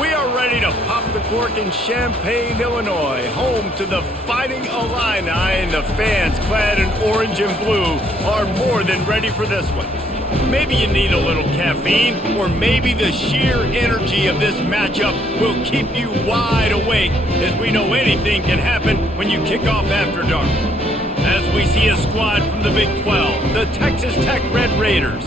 We are ready to pop the cork in Champaign, Illinois, home to the Fighting Illini, and the fans clad in orange and blue are more than ready for this one. Maybe you need a little caffeine, or maybe the sheer energy of this matchup will keep you wide awake, as we know anything can happen when you kick off after dark. As we see a squad from the Big 12, the Texas Tech Red Raiders,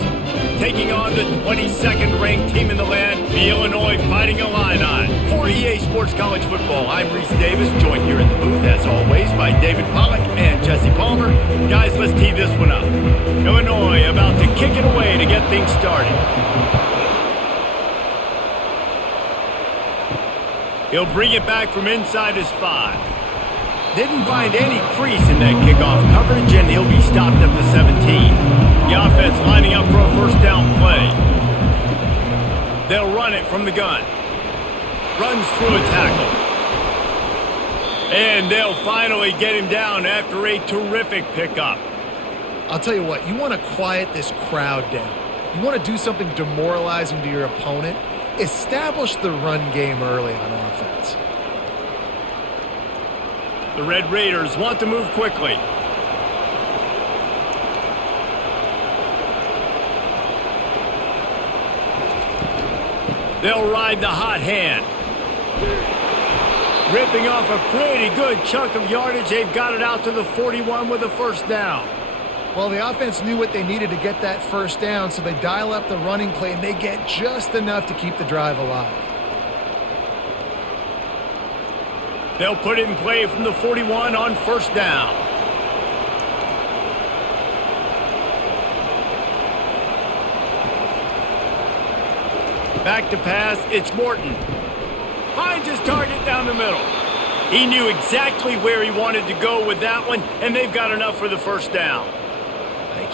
taking on the 22nd ranked team in the land, the Illinois Fighting Illini. For EA Sports College Football, I'm Reese Davis, joined here in the booth, as always, by David Pollack and Jesse Palmer. Guys, let's tee this one up. Illinois about to kick it away to get things started. He'll bring it back from inside his 5. Didn't find any crease in that kickoff coverage, and he'll be stopped at the 17. The offense lining up for a first down play. They'll run it from the gun. Runs through a tackle. And they'll finally get him down after a terrific pickup. I'll tell you what, you want to quiet this crowd down. You want to do something demoralizing to your opponent. Establish the run game early on offense. The Red Raiders want to move quickly. They'll ride the hot hand. Ripping off a pretty good chunk of yardage. They've got it out to the 41 with a first down. Well, the offense knew what they needed to get that first down, so they dial up the running play, and they get just enough to keep the drive alive. They'll put it in play from the 41 on first down. Back to pass, it's Morton. Finds his target down the middle. He knew exactly where he wanted to go with that one, and they've got enough for the first down.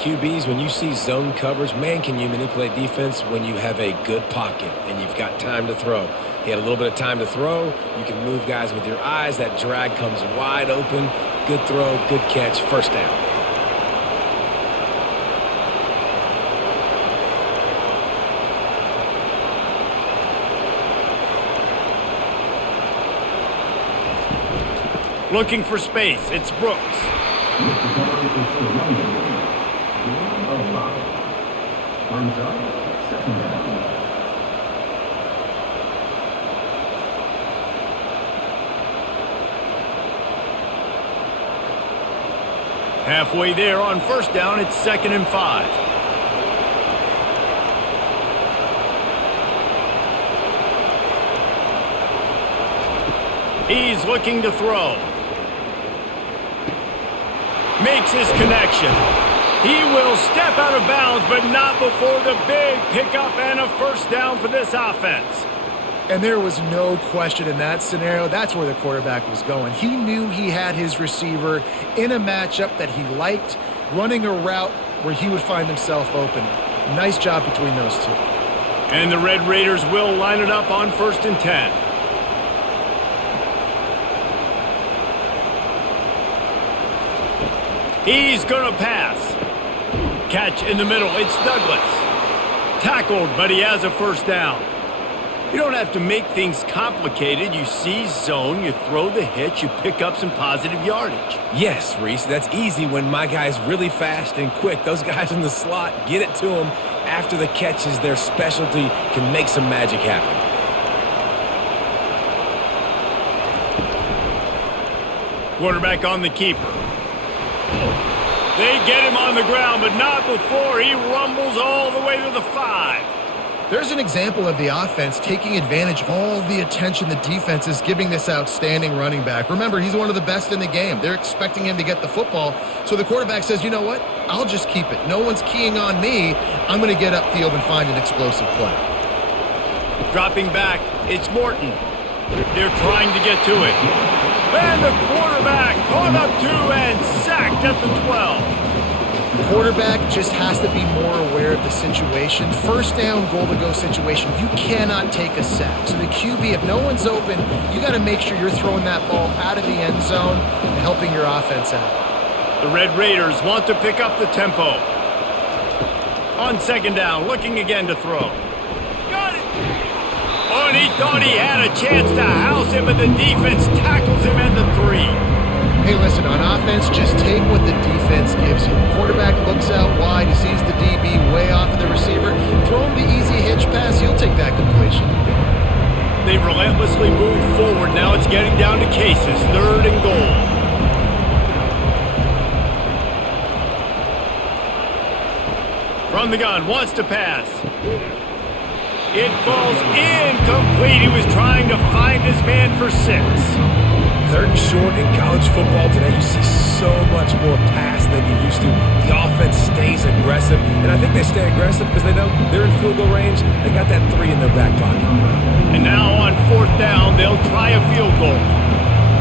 QBs, when you see zone coverage, man, can you manipulate defense when you have a good pocket and you've got time to throw. He had a little bit of time to throw. You can move guys with your eyes. That drag comes wide open. Good throw, good catch, first down. Looking for space, it's Brooks. Halfway there on first down, it's 2nd and 5. He's looking to throw. Makes his connection. He will step out of bounds, but not before the big pickup and a first down for this offense. And there was no question in that scenario. That's where the quarterback was going. He knew he had his receiver in a matchup that he liked, running a route where he would find himself open. Nice job between those two. And the Red Raiders will line it up on 1st and 10. He's going to pass. Catch in the middle. It's Douglas. Tackled, but he has a first down. You don't have to make things complicated. You seize zone, you throw the hitch, you pick up some positive yardage. Yes, Reese, that's easy when my guy's really fast and quick. Those guys in the slot, get it to them. After the catch is their specialty, can make some magic happen. Quarterback on the keeper. They get him on the ground, but not before he rumbles all the way to the 5. There's an example of the offense taking advantage of all the attention the defense is giving this outstanding running back. Remember, he's one of the best in the game. They're expecting him to get the football, so the quarterback says, you know what? I'll just keep it. No one's keying on me. I'm going to get upfield and find an explosive play. Dropping back, it's Morton. They're trying to get to it. And the quarterback caught up to and sacked at the 12. Quarterback just has to be more aware of the situation. First down, goal-to-go situation, you cannot take a sack. So the QB, if no one's open, you got to make sure you're throwing that ball out of the end zone and helping your offense out. The Red Raiders want to pick up the tempo. On 2nd down, looking again to throw. Got it! Oh, and he thought he had a chance to house him, but the defense tackles him at the 3. Hey, listen, on offense, just take what the defense gives you. Quarterback looks out wide. He sees the DB way off of the receiver. Throw him the easy hitch pass. He'll take that completion. They've relentlessly moved forward. Now it's getting down to cases. 3rd and goal. From the gun, wants to pass. It falls incomplete. He was trying to find his man for 6. 3rd and short in college football today, you see so much more pass than you used to. The offense stays aggressive, and I think they stay aggressive because they know they're in field goal range. They got that 3 in their back pocket. And now on 4th down, they'll try a field goal.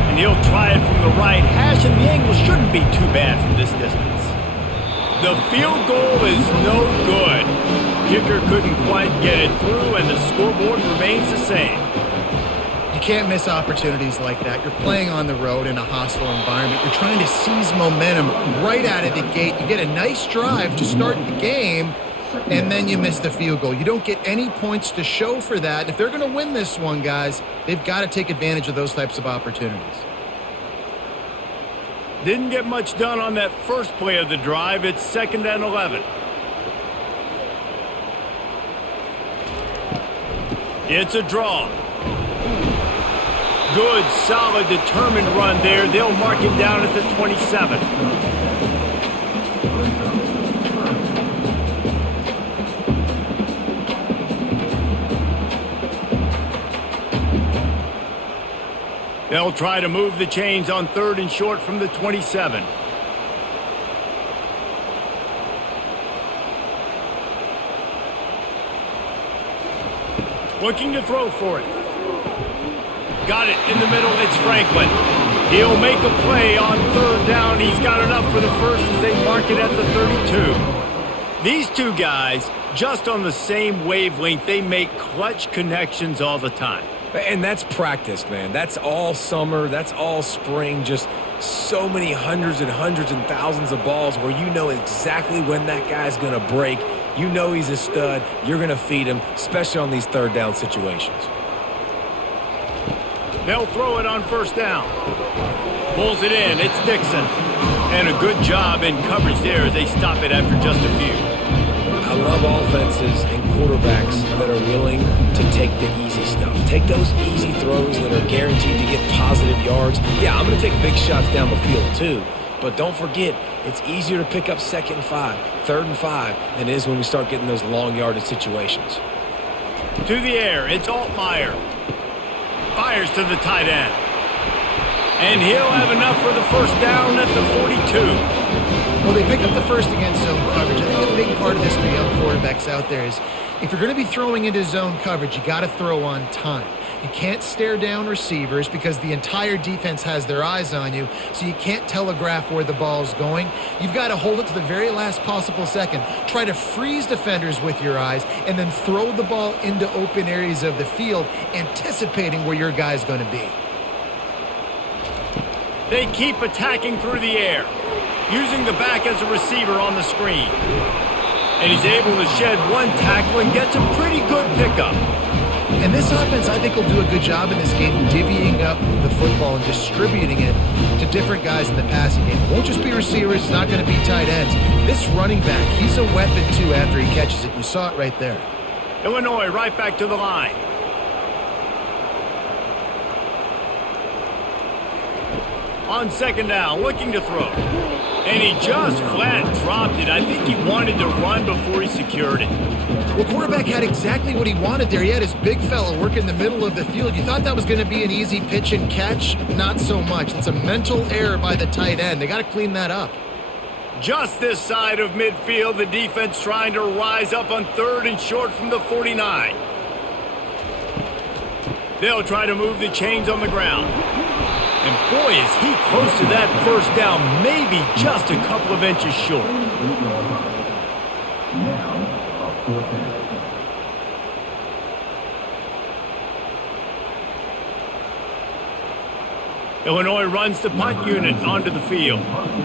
And he'll try it from the right hash, and the angle shouldn't be too bad from this distance. The field goal is no good. Kicker couldn't quite get it through, and the scoreboard remains the same. You can't miss opportunities like that. You're playing on the road in a hostile environment. You're trying to seize momentum right out of the gate. You get a nice drive to start the game, and then you miss the field goal. You don't get any points to show for that. And if they're going to win this one, guys, they've got to take advantage of those types of opportunities. Didn't get much done on that first play of the drive. It's 2nd and 11. It's a draw. Good, solid, determined run there. They'll mark him down at the 27. They'll try to move the chains on 3rd and short from the 27. Looking to throw for it. Got it in the middle. It's Franklin. He'll make a play on 3rd down. He's got enough for the first as they mark it at the 32. These two guys, just on the same wavelength, they make clutch connections all the time. And that's practice, man. That's all summer. That's all spring. Just so many hundreds and thousands of balls where you know exactly when that guy's going to break. You know he's a stud. You're going to feed him, especially on these 3rd down situations. They'll throw it on 1st down. Pulls it in. It's Dixon. And a good job in coverage there as they stop it after just a few. I love offenses and quarterbacks that are willing to take the easy stuff. Take those easy throws that are guaranteed to get positive yards. Yeah, I'm going to take big shots down the field too. But don't forget, it's easier to pick up 2nd and 5, 3rd and 5 than it is when we start getting those long yardage situations. To the air. It's Altmaier. Fires to the tight end. And he'll have enough for the 1st down at the 42. Well, they pick up the first against zone coverage. I think a big part of this for young quarterbacks out there is if you're going to be throwing into zone coverage, you got to throw on time. You can't stare down receivers because the entire defense has their eyes on you, so you can't telegraph where the ball's going. You've got to hold it to the very last possible second. Try to freeze defenders with your eyes and then throw the ball into open areas of the field, anticipating where your guy's going to be. They keep attacking through the air, using the back as a receiver on the screen. And he's able to shed one tackle and gets a pretty good pickup. And this offense, I think, will do a good job in this game divvying up the football and distributing it to different guys in the passing game. It won't just be receivers. It's not going to be tight ends. This running back, he's a weapon, too, after he catches it. You saw it right there. Illinois right back to the line. On 2nd down, looking to throw. And he just flat dropped it. I think he wanted to run before he secured it. Well, quarterback had exactly what he wanted there. He had his big fella work in the middle of the field. You thought that was going to be an easy pitch and catch? Not so much. It's a mental error by the tight end. They got to clean that up. Just this side of midfield, the defense trying to rise up on 3rd and short from the 49. They'll try to move the chains on the ground. And boy, is he close to that 1st down, maybe just a couple of inches short. Illinois runs the punt unit onto the field.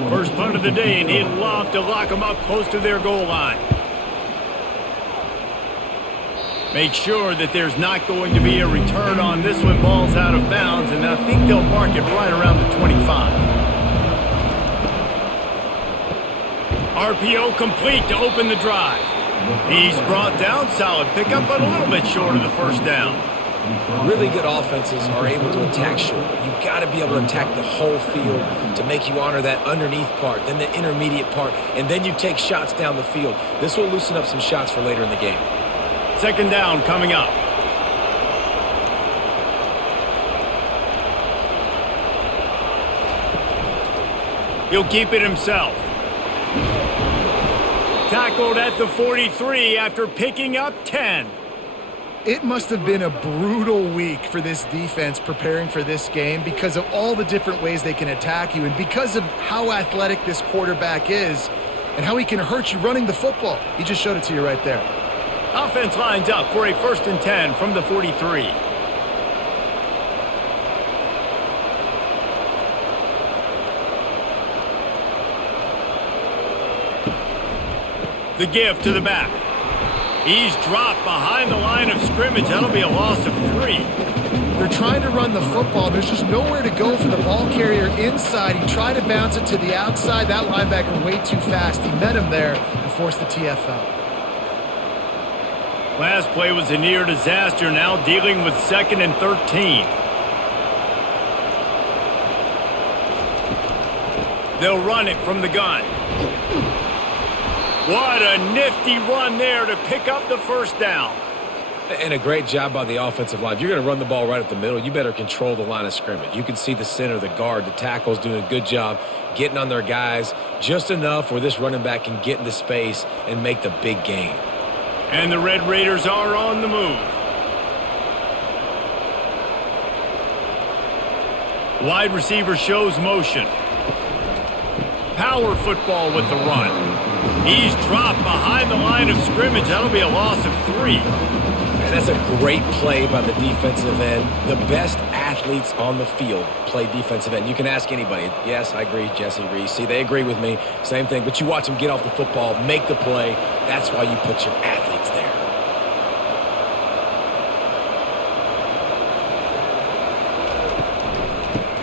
First punt of the day, and he'd love to lock them up close to their goal line. Make sure that there's not going to be a return on this when ball's out of bounds, and I think they'll mark it right around the 25. RPO complete to open the drive. He's brought down, solid pickup, but a little bit short of the first down. Really good offenses are able to attack short. You've got to be able to attack the whole field to make you honor that underneath part, then the intermediate part, and then you take shots down the field. This will loosen up some shots for later in the game. Second down coming up. He'll keep it himself. Tackled at the 43 after picking up 10. It must have been a brutal week for this defense preparing for this game because of all the different ways they can attack you and because of how athletic this quarterback is and how he can hurt you running the football. He just showed it to you right there. Offense lines up for a 1st and 10 from the 43. The give to the back. He's dropped behind the line of scrimmage. That'll be a loss of 3. They're trying to run the football. There's just nowhere to go for the ball carrier inside. He tried to bounce it to the outside. That linebacker way too fast. He met him there and forced the TFL. Last play was a near disaster, now dealing with 2nd and 13. They'll run it from the gun. What a nifty run there to pick up the first down. And a great job by the offensive line. If you're going to run the ball right up the middle, you better control the line of scrimmage. You can see the center, the guard, the tackles doing a good job getting on their guys just enough where this running back can get into space and make the big gain. And the Red Raiders are on the move. Wide receiver shows motion. Power football with the run. He's dropped behind the line of scrimmage. That'll be a loss of 3. And that's a great play by the defensive end. The best athletes on the field play defensive end. You can ask anybody. Yes, I agree, Jesse Reese. See, they agree with me. Same thing. But you watch them get off the football, make the play. That's why you put your athletes there.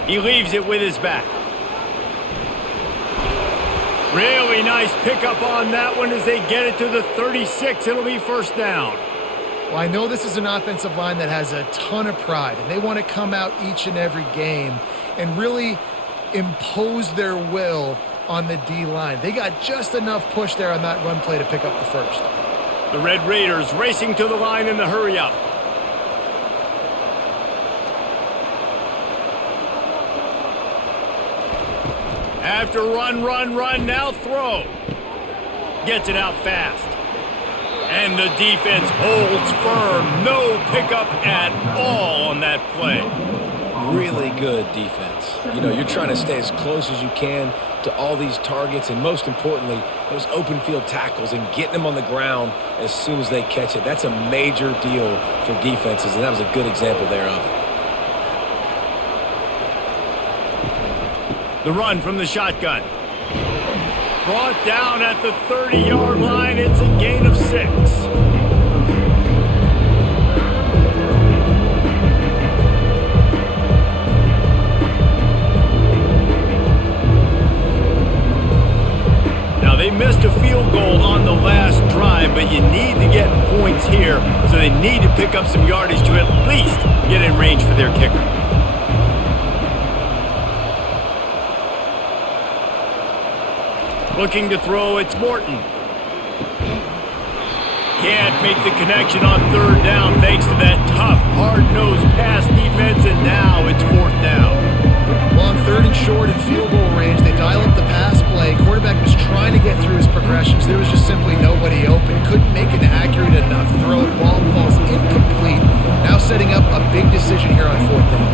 He leaves it with his back. Really nice pickup on that one as they get it to the 36. It'll be 1st down. Well, I know this is an offensive line that has a ton of pride, and they want to come out each and every game and really impose their will on the D-line. They got just enough push there on that run play to pick up the first. The Red Raiders racing to the line in the hurry-up. After run, now throw. Gets it out fast. And the defense holds firm. No pickup at all on that play. Really good defense. You know, you're trying to stay as close as you can to all these targets, and most importantly, those open field tackles and getting them on the ground as soon as they catch it. That's a major deal for defenses, and that was a good example there of it. The run from the shotgun. Brought down at the 30-yard line. It's a gain of 6. Now, they missed a field goal on the last drive, but you need to get points here, so they need to pick up some yardage to at least get in range for their kicker. Looking to throw, it's Morton. Can't make the connection on 3rd down thanks to that tough, hard-nosed pass defense, and now it's 4th down. Well, on 3rd and short in field goal range, they dial up the pass play. Quarterback was trying to get through his progressions. There was just simply nobody open. Couldn't make an accurate enough throw. Ball falls incomplete. Now setting up a big decision here on 4th down.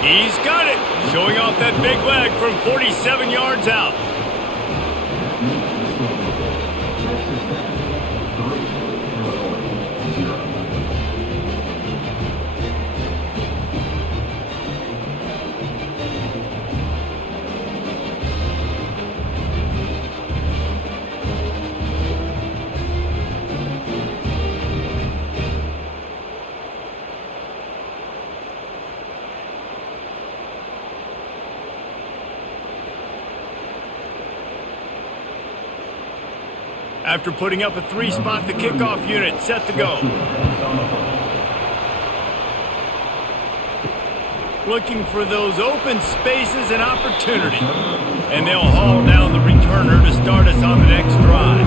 He's got it. Showing off that big leg from 47 yards out. After putting up a 3-spot, the kickoff unit set to go. Looking for those open spaces and opportunity. And they'll haul down the returner to start us on the next drive.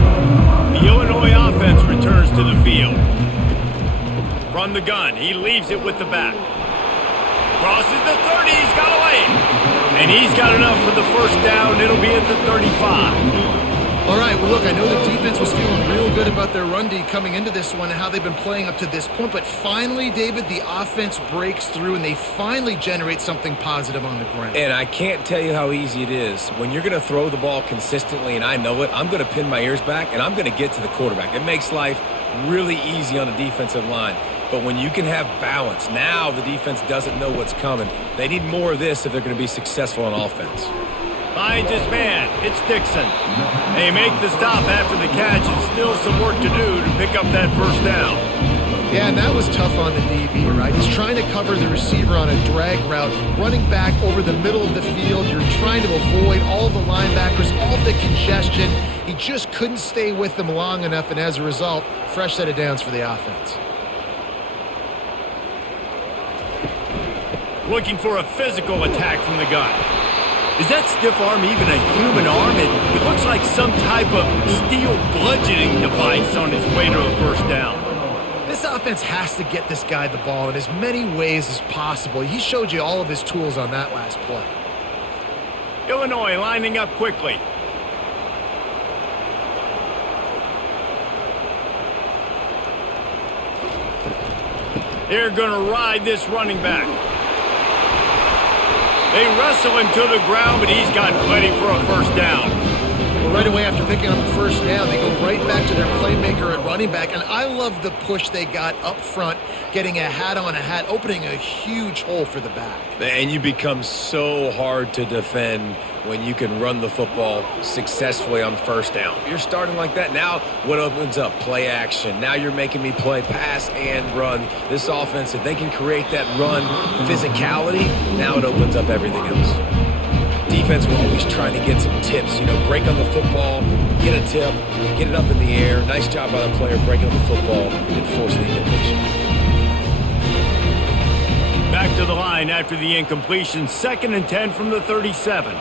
The Illinois offense returns to the field. From the gun, he leaves it with the back. Crosses the 30, he's got away. And he's got enough for the first down. It'll be at the 35. All right, well, look, I know the defense was feeling real good about their run D coming into this one and how they've been playing up to this point, but finally, David, the offense breaks through and they finally generate something positive on the ground. And I can't tell you how easy it is. When you're going to throw the ball consistently, and I know it, I'm going to pin my ears back, and I'm going to get to the quarterback. It makes life really easy on the defensive line. But when you can have balance, now the defense doesn't know what's coming. They need more of this if they're going to be successful on offense. Finds his man. It's Dixon. They make the stop after the catch and still some work to do to pick up that first down. Yeah, and that was tough on the DB, right? He's trying to cover the receiver on a drag route, running back over the middle of the field. You're trying to avoid all the linebackers, all the congestion. He just couldn't stay with them long enough, and as a result, fresh set of downs for the offense. Looking for a physical attack from the gun. Is that stiff arm even a human arm? It looks like some type of steel bludgeoning device on its way to a first down. This offense has to get this guy the ball in as many ways as possible. He showed you all of his tools on that last play. Illinois lining up quickly. They're going to ride this running back. They wrestle him to the ground, but he's got plenty for a first down. Well, right away after picking up the first down, they go right back to their playmaker at running back. And I love the push they got up front, getting a hat on a hat, opening a huge hole for the back. And you become so hard to defend when you can run the football successfully on first down. You're starting like that. Now what opens up? Play action. Now you're making me play pass and run. This offense, if they can create that run physicality, now it opens up everything else. Defense will always trying to get some tips, break on the football, get a tip, get it up in the air. Nice job by the player breaking on the football and forcing the incompletion. Back to the line after the incompletion. 2nd and 10 from the 37.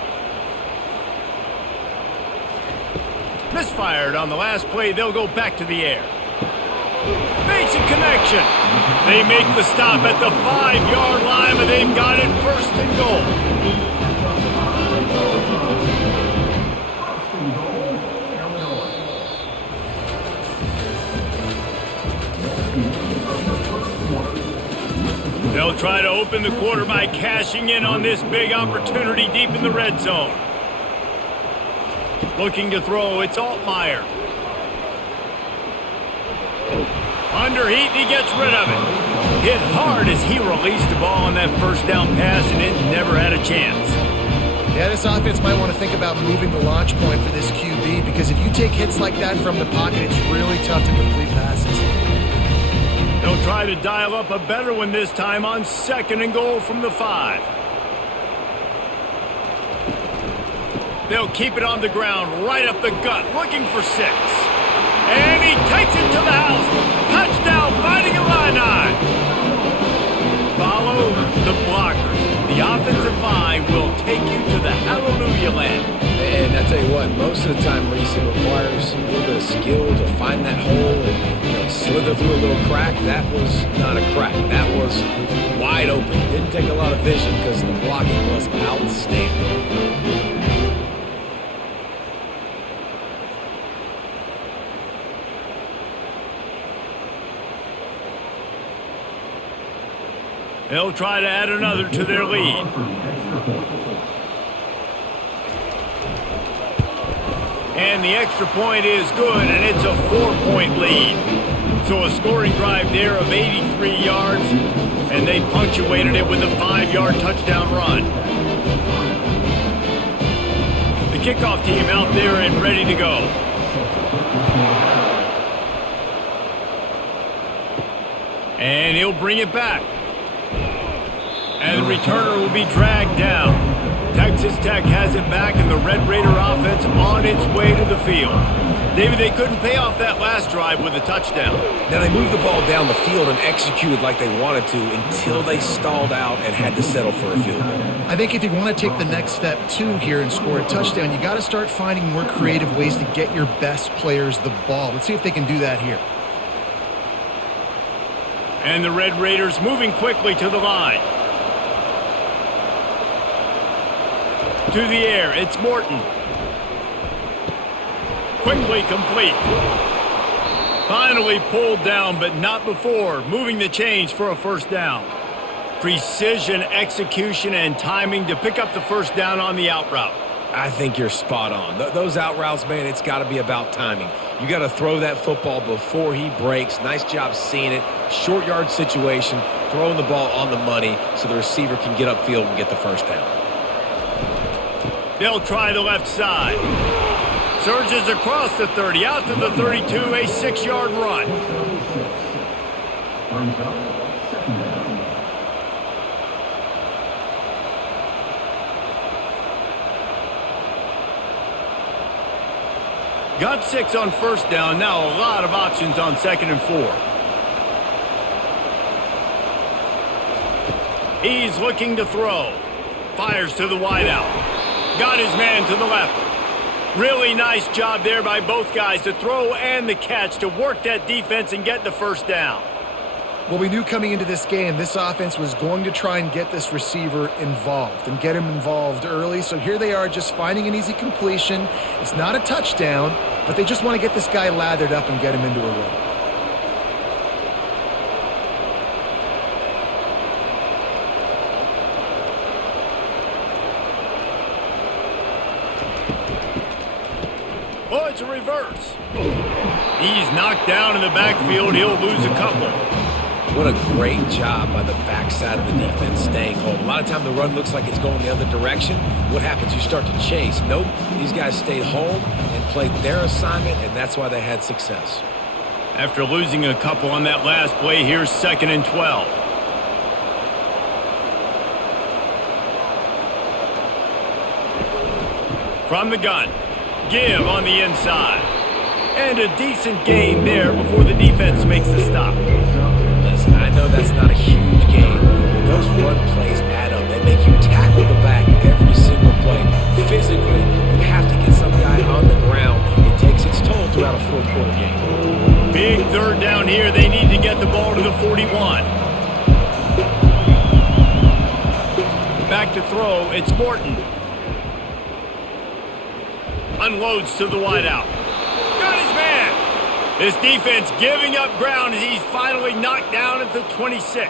Misfired on the last play. They'll go back to the air. Makes a connection. They make the stop at the 5-yard line, but they've got it 1st and goal. They'll try to open the quarter by cashing in on this big opportunity deep in the red zone. Looking to throw, it's Altmaier. Under heat, he gets rid of it. Hit hard as he released the ball on that first down pass, and it never had a chance. Yeah, this offense might want to think about moving the launch point for this QB, because if you take hits like that from the pocket, it's really tough to complete passes. They'll try to dial up a better one this time on 2nd and goal from the 5. They'll keep it on the ground, right up the gut, looking for 6. And he takes it to the house. Touchdown, Fighting Illini. Follow the blockers. The offensive line will take you to the hallelujah land. And I tell you what, most of the time, Reese, it requires a little bit of skill to find that hole and slither through a little crack. That was not a crack. That was wide open. Didn't take a lot of vision because the blocking was outstanding. They'll try to add another to their lead. And the extra point is good, and it's a 4-point lead. So a scoring drive there of 83 yards, and they punctuated it with a 5-yard touchdown run. The kickoff team out there and ready to go. And he'll bring it back. And the returner will be dragged down. Texas Tech has it back, and the Red Raider offense on its way to the field. David, they couldn't pay off that last drive with a touchdown. Now, they moved the ball down the field and executed like they wanted to until they stalled out and had to settle for a field goal. I think if you want to take the next step, too, here and score a touchdown, you got to start finding more creative ways to get your best players the ball. Let's see if they can do that here. And the Red Raiders moving quickly to the line. To the air, it's Morton. Quickly complete. Finally pulled down, but not before. Moving the chains for a first down. Precision, execution, and timing to pick up the first down on the out route. I think you're spot on. Those out routes, man, it's got to be about timing. You got to throw that football before he breaks. Nice job seeing it. Short yard situation, throwing the ball on the money so the receiver can get upfield and get the first down. They'll try the left side. Surges across the 30, out to the 32, a 6-yard run. Got 6 on first down. Now a lot of options on 2nd and 4. He's looking to throw. Fires to the wideout. Got his man to the left. Really nice job there by both guys to throw and the catch to work that defense and get the first down. Well, we knew coming into this game, this offense was going to try and get this receiver involved and get him involved early. So here they are just finding an easy completion. It's not a touchdown, but they just want to get this guy lathered up and get him into a rhythm. Oh, it's a reverse. He's knocked down in the backfield. He'll lose a couple. What a great job by the backside of the defense staying home. A lot of time the run looks like it's going the other direction. What happens? You start to chase. Nope. These guys stayed home and played their assignment, and that's why they had success. After losing a couple on that last play, here's 2nd and 12. From the gun. Give on the inside. And a decent gain there before the defense makes the stop. Listen, I know that's not a huge game, but those run plays add up. They make you tackle the back every single play. Physically, you have to get some guy on the ground. It takes its toll throughout a fourth-quarter game. Big 3rd down here. They need to get the ball to the 41. Back to throw. It's Morton. Unloads to the wideout. Got his man. This defense giving up ground as he's finally knocked down at the 26.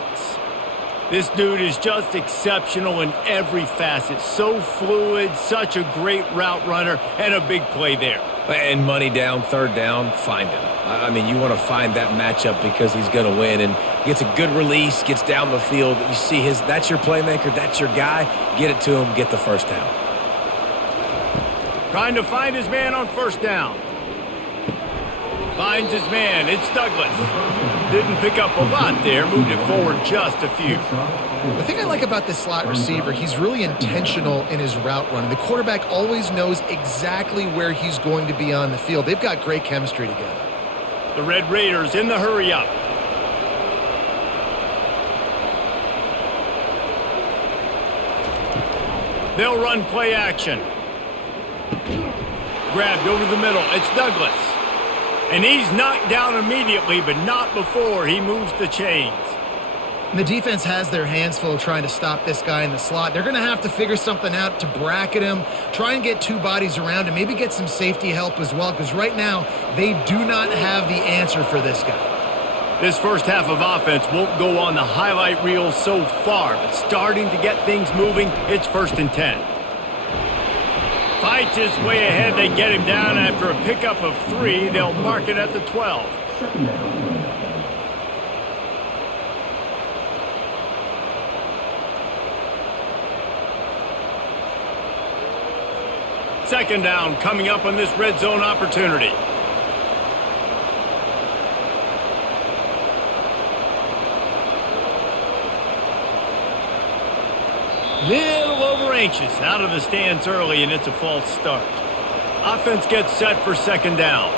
This dude is just exceptional in every facet. So fluid, such a great route runner, and a big play there. And money down, 3rd down, find him. I mean, you want to find that matchup because he's going to win. And gets a good release, gets down the field. You see that's your playmaker, that's your guy. Get it to him, get the first down. Trying to find his man on 1st down. Finds his man. It's Douglas. Didn't pick up a lot there. Moved it forward just a few. The thing I like about this slot receiver, he's really intentional in his route run. The quarterback always knows exactly where he's going to be on the field. They've got great chemistry together. The Red Raiders in the hurry up. They'll run play action. Grabbed over the middle. It's Douglas. And he's knocked down immediately, but not before he moves the chains. The defense has their hands full trying to stop this guy in the slot. They're going to have to figure something out to bracket him, try and get 2 bodies around him, maybe get some safety help as well, because right now they do not have the answer for this guy. This first half of offense won't go on the highlight reel so far, but starting to get things moving, it's 1st and 10. Fights his way ahead. They get him down after a pickup of 3. They'll mark it at the 12. Second down coming up on this red zone opportunity. Little over anxious, out of the stands early, and it's a false start. Offense gets set for second down.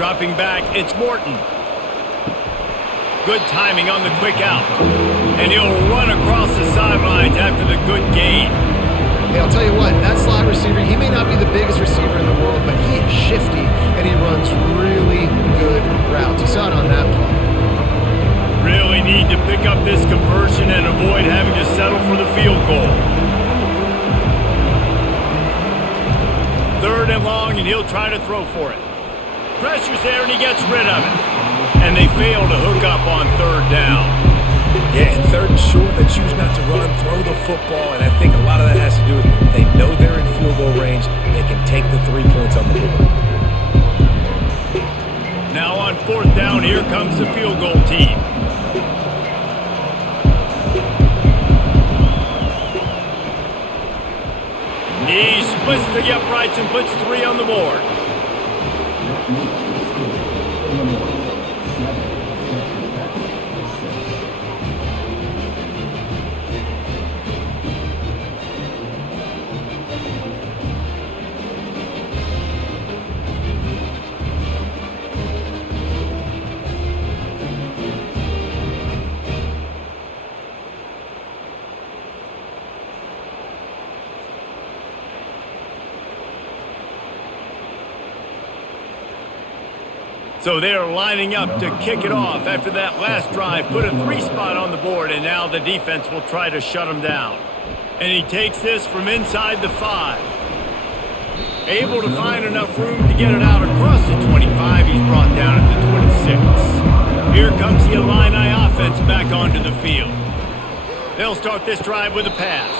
Dropping back, it's Morton. Good timing on the quick out. And he'll run across the sidelines after the good gain. Hey, I'll tell you what, that slot receiver, he may not be the biggest receiver in the world, but he is shifty, and he runs really good routes. You saw it on that play. Really need to pick up this conversion and avoid having to settle for the field goal. 3rd and long, and he'll try to throw for it. Pressure's there, and he gets rid of it. And they fail to hook up on 3rd down. Yeah, and 3rd and short, they choose not to run, throw the football, and I think a lot of that has to do with they know they're in field goal range. They can take the 3 points on the board. Now on 4th down, here comes the field goal team. He splits the uprights and puts 3 on the board. So they're lining up to kick it off after that last drive. Put a 3 spot on the board, and now the defense will try to shut him down. And he takes this from inside the 5. Able to find enough room to get it out across the 25. He's brought down at the 26. Here comes the Illini offense back onto the field. They'll start this drive with a pass.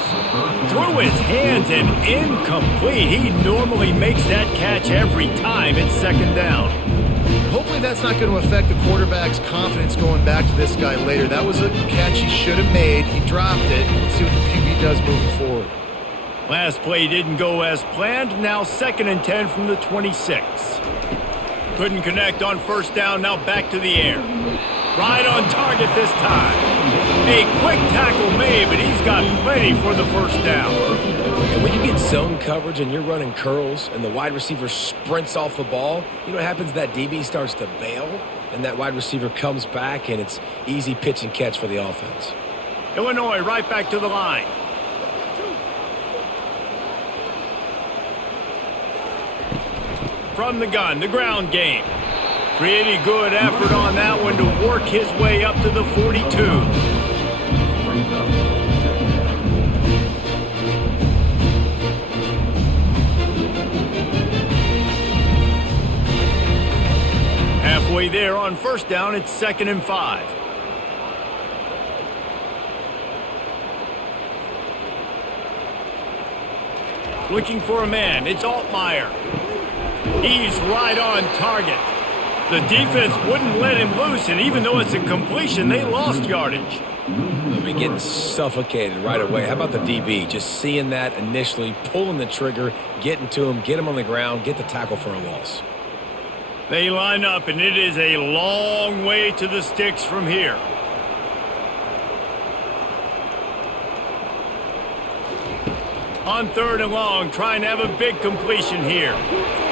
Through his hands and incomplete. He normally makes that catch every time. It's 2nd down. Hopefully that's not going to affect the quarterback's confidence going back to this guy later. That was a catch he should have made. He dropped it. Let's see what the QB does moving forward. Last play didn't go as planned. Now 2nd and 10 from the 26. Couldn't connect on 1st down. Now back to the air. Right on target this time. A quick tackle made, but he's got plenty for the 1st down. And when you get zone coverage and you're running curls and the wide receiver sprints off the ball, you know what happens? That DB starts to bail, and that wide receiver comes back, and it's easy pitch and catch for the offense. Illinois right back to the line. From the gun, the ground game. Pretty good effort on that one to work his way up to the 42. Halfway there on 1st down, it's 2nd and 5. Looking for a man, it's Altmaier. He's right on target. The defense wouldn't let him loose, and even though it's a completion, they lost yardage. I mean, getting suffocated right away. How about the DB? Just seeing that initially, pulling the trigger, getting to him, get him on the ground, get the tackle for a loss. They line up, and it is a long way to the sticks from here. On 3rd and long, trying to have a big completion here.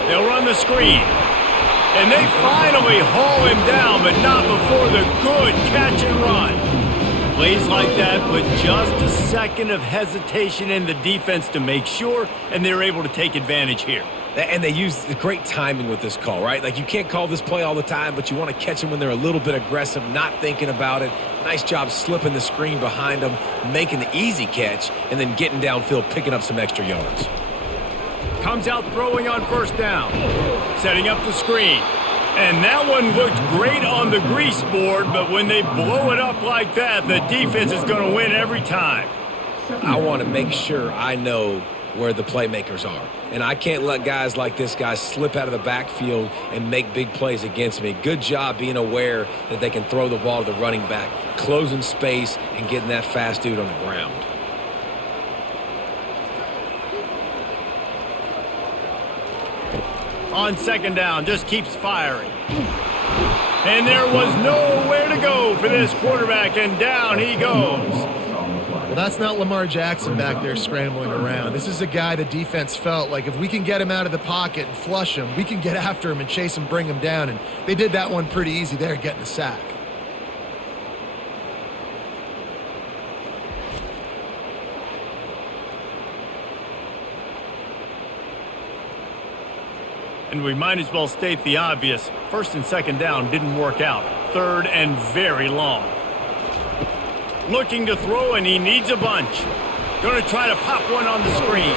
They'll run the screen. And they finally haul him down, but not before the good catch and run. Plays like that put just a second of hesitation in the defense to make sure, and they're able to take advantage here. And they use great timing with this call, right? Like, you can't call this play all the time, but you want to catch them when they're a little bit aggressive, not thinking about it. Nice job slipping the screen behind them, making the easy catch, and then getting downfield, picking up some extra yards. Comes out throwing on 1st down. Setting up the screen. And that one looked great on the grease board, but when they blow it up like that, the defense is going to win every time. I want to make sure I know where the playmakers are. And I can't let guys like this guy slip out of the backfield and make big plays against me. Good job being aware that they can throw the ball to the running back, closing space and getting that fast dude on the ground. On 2nd down, just keeps firing. And there was nowhere to go for this quarterback, and down he goes. That's not Lamar Jackson back there scrambling around. This is a guy the defense felt like if we can get him out of the pocket and flush him, we can get after him and chase him, bring him down. And they did that one pretty easy there, getting the sack. And we might as well state the obvious. First and second down didn't work out. Third and very long. Looking to throw, and he needs a bunch. Going to try to pop one on the screen.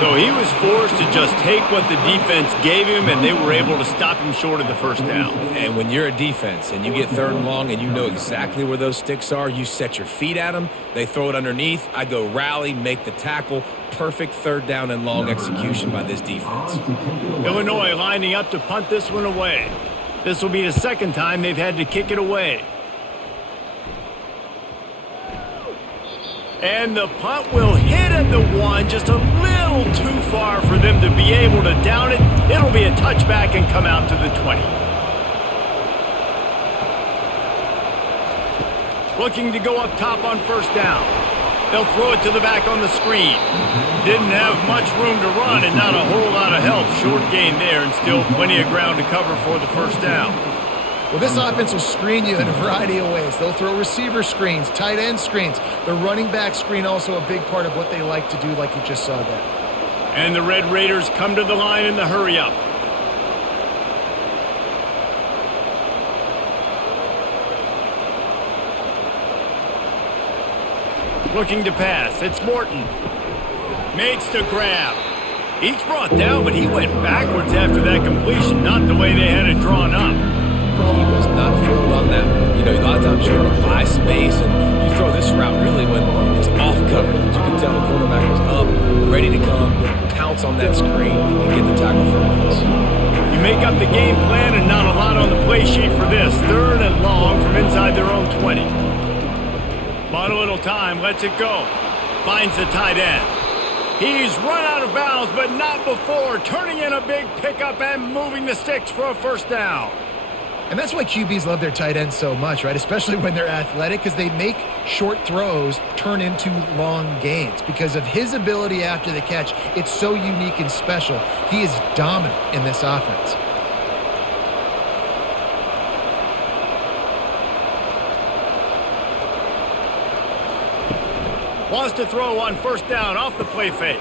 So he was forced to just take what the defense gave him, and they were able to stop him short of the first down. And when you're a defense and you get third and long and you know exactly where those sticks are, you set your feet at them, they throw it underneath, I go rally, make the tackle. Perfect third down and long execution by this defense. Illinois lining up to punt this one away. This will be the second time they've had to kick it away. And the punt will hit at the one, just a little too far for them to be able to down it. It'll be a touchback and come out to the 20. Looking to go up top on first down. They'll throw it to the back on the screen. Didn't have much room to run and not a whole lot of help. Short gain there and still plenty of ground to cover for the first down. Well, this offense will screen you in a variety of ways. They'll throw receiver screens, tight end screens. The running back screen also a big part of what they like to do, like you just saw there. And the Red Raiders come to the line in the hurry-up. Looking to pass. It's Morton. Makes the grab. He's brought down, but he went backwards after that completion, not the way they had it drawn up. He was not fooled on that one. You know, a lot of times you want to buy space, and you throw this route really when it's off coverage. But you can tell the quarterback was up, ready to come, pounce on that screen, and get the tackle for once. You make up the game plan and not a lot on the play sheet for this. Third and long from inside their own 20. Bought a little time, lets it go. Finds the tight end. He's run out of bounds, but not before turning in a big pickup and moving the sticks for a first down. And that's why QBs love their tight ends so much, right? Especially when they're athletic, because they make short throws turn into long gains. Because of his ability after the catch, it's so unique and special. He is dominant in this offense. Wants to throw on first down off the play fake.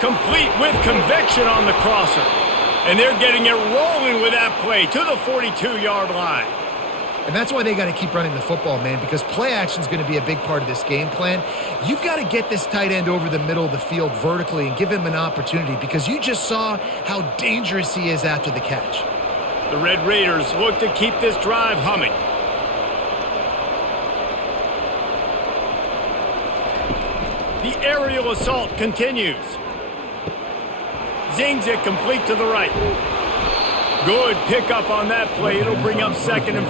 Complete with conviction on the crosser. And they're getting it rolling with that play to the 42-yard line. And that's why they got to keep running the football, man, because play action is going to be a big part of this game plan. You've got to get this tight end over the middle of the field vertically and give him an opportunity, because you just saw how dangerous he is after the catch. The Red Raiders look to keep this drive humming. The aerial assault continues. Zings it complete to the right. Good pickup on that play. It'll bring up 2nd and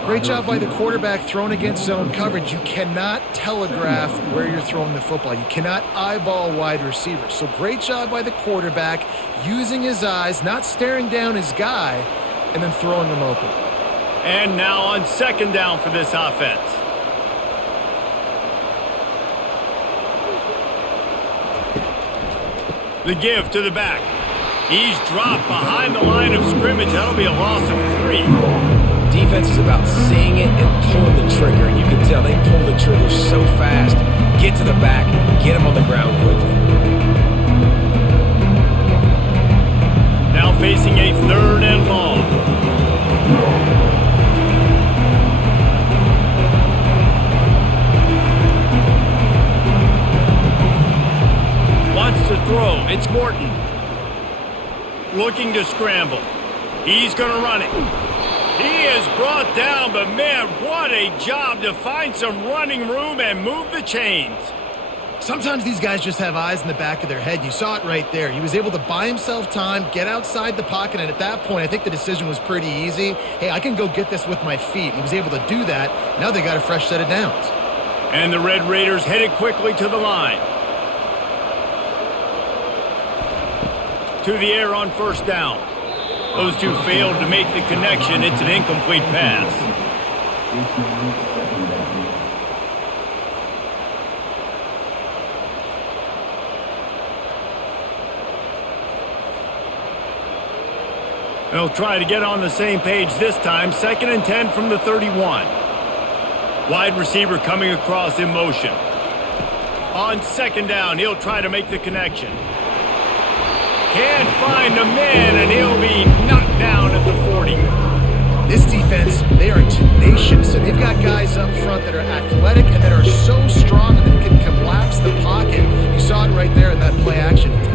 4. Great job by the quarterback thrown against zone coverage. You cannot telegraph where you're throwing the football. You cannot eyeball wide receivers. So great job by the quarterback using his eyes, not staring down his guy, and then throwing him open. And now on 2nd down for this offense. The give to the back. He's dropped behind the line of scrimmage. That'll be a loss of 3. Defense is about seeing it and pulling the trigger. And you can tell they pull the trigger so fast. Get to the back. Get him on the ground quickly. Now facing a 3rd and long. Wants to throw. It's Morton. Looking to scramble. He's going to run it. He is brought down, but man, what a job to find some running room and move the chains. Sometimes these guys just have eyes in the back of their head. You saw it right there. He was able to buy himself time, get outside the pocket, and at that point, I think the decision was pretty easy. Hey, I can go get this with my feet. He was able to do that. Now they got a fresh set of downs. And the Red Raiders headed quickly to the line. To the air on first down. Those two failed to make the connection. It's an incomplete pass. They'll try to get on the same page this time. 2nd and 10 from the 31. Wide receiver coming across in motion. On 2nd down, he'll try to make the connection. Can't find a man, and he'll be knocked down at the 40. This defense, they are tenacious, and they've got guys up front that are athletic and that are so strong that they can collapse the pocket. You saw it right there in that play action attempt.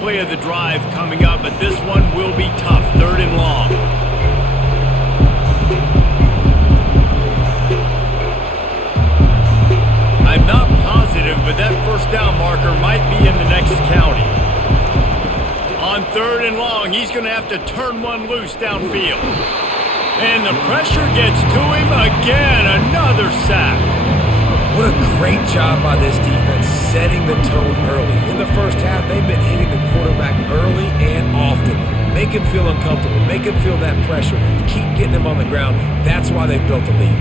Play of the drive coming up, but this one will be tough. 3rd and long. I'm not positive, but that 1st down marker might be in the next county. On 3rd and long, he's going to have to turn one loose downfield. And the pressure gets to him again. Another sack. What a great job by this defense setting the tone early. In the first half, they've been hitting the quarterback early and often. Make him feel uncomfortable. Make him feel that pressure. Keep getting him on the ground. That's why they've built the lead.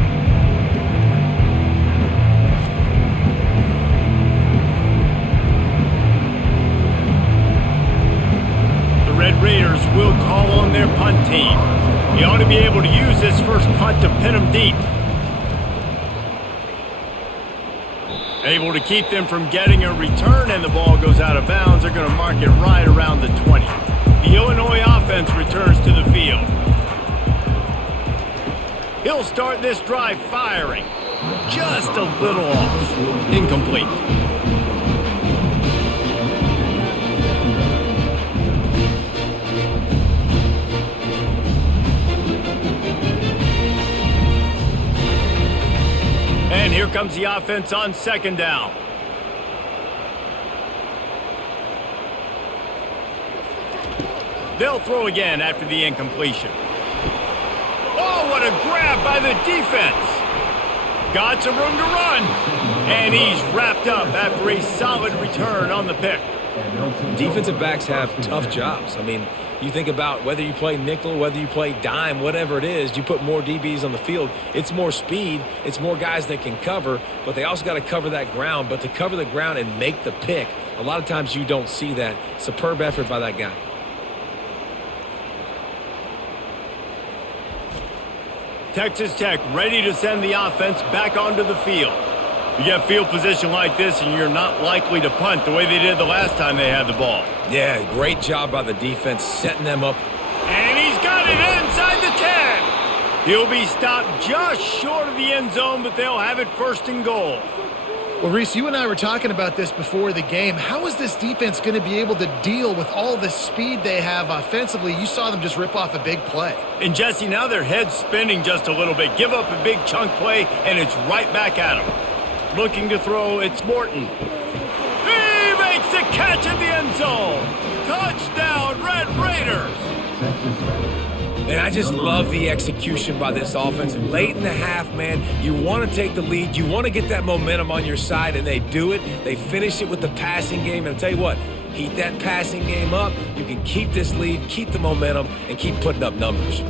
The Red Raiders will call on their punt team. He ought to be able to use this first punt to pin him deep. Able to keep them from getting a return, and the ball goes out of bounds. They're going to mark it right around the 20. The Illinois offense returns to the field. He'll start this drive firing. Just a little off. Incomplete. And here comes the offense on 2nd down. They'll throw again after the incompletion. Oh, what a grab by the defense. Got some room to run. And he's wrapped up after a solid return on the pick. Defensive backs have tough jobs. I mean, you think about whether you play nickel, whether you play dime, whatever it is, you put more DBs on the field. It's more speed. It's more guys that can cover, but they also got to cover that ground. But to cover the ground and make the pick, a lot of times you don't see that. Superb effort by that guy. Texas Tech ready to send the offense back onto the field. You get field position like this, and you're not likely to punt the way they did the last time they had the ball. Yeah, great job by the defense setting them up. And he's got it inside the 10. He'll be stopped just short of the end zone, but they'll have it 1st and goal. Well, Reese, you and I were talking about this before the game. How is this defense going to be able to deal with all the speed they have offensively? You saw them just rip off a big play. And, Jesse, now their head's spinning just a little bit. Give up a big chunk play, and it's right back at them. Looking to throw, it's Morton. He makes the catch in the end zone. Touchdown, Red Raiders. And I just love the execution by this offense. Late in the half, man, you want to take the lead. You want to get that momentum on your side, and they do it. They finish it with the passing game. And I'll tell you what, heat that passing game up. You can keep this lead, keep the momentum, and keep putting up numbers.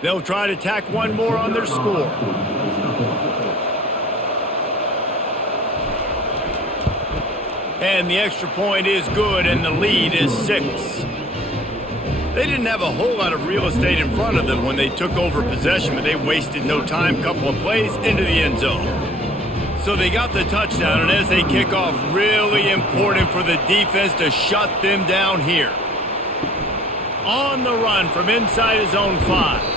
They'll try to tack one more on their score. And the extra point is good, and the lead is 6. They didn't have a whole lot of real estate in front of them when they took over possession, but they wasted no time. Couple of plays into the end zone. So they got the touchdown, and as they kick off, really important for the defense to shut them down here. On the run from inside his own 5.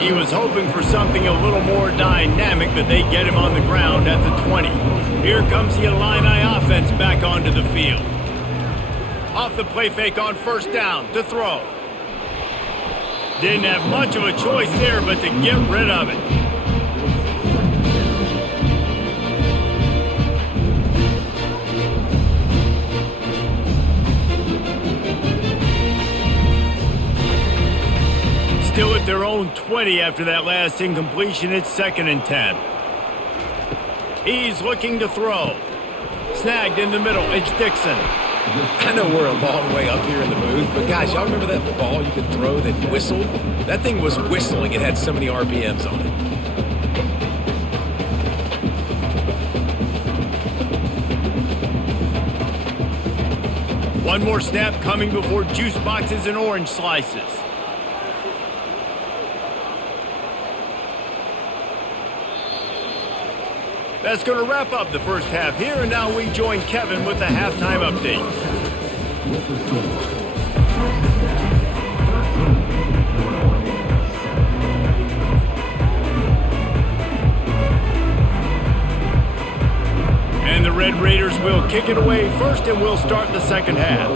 He was hoping for something a little more dynamic, but they get him on the ground at the 20. Here comes the Illini offense back onto the field. Off the play fake on 1st down to throw. Didn't have much of a choice there, but to get rid of it. Still at their own 20 after that last incompletion. It's 2nd and 10. He's looking to throw. Snagged in the middle. It's Dixon. I know we're a long way up here in the booth, but guys, y'all remember that ball you could throw that whistled? That thing was whistling. It had so many RPMs on it. One more snap coming before juice boxes and orange slices. That's going to wrap up the first half here, and now we join Kevin with the halftime update. And the Red Raiders will kick it away first, and we'll start the second half.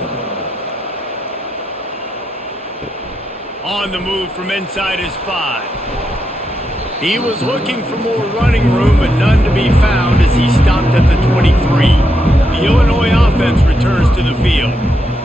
On the move from inside his 5. He was looking for more running room, but none to be found as he stopped at the 23. The Illinois offense returns to the field.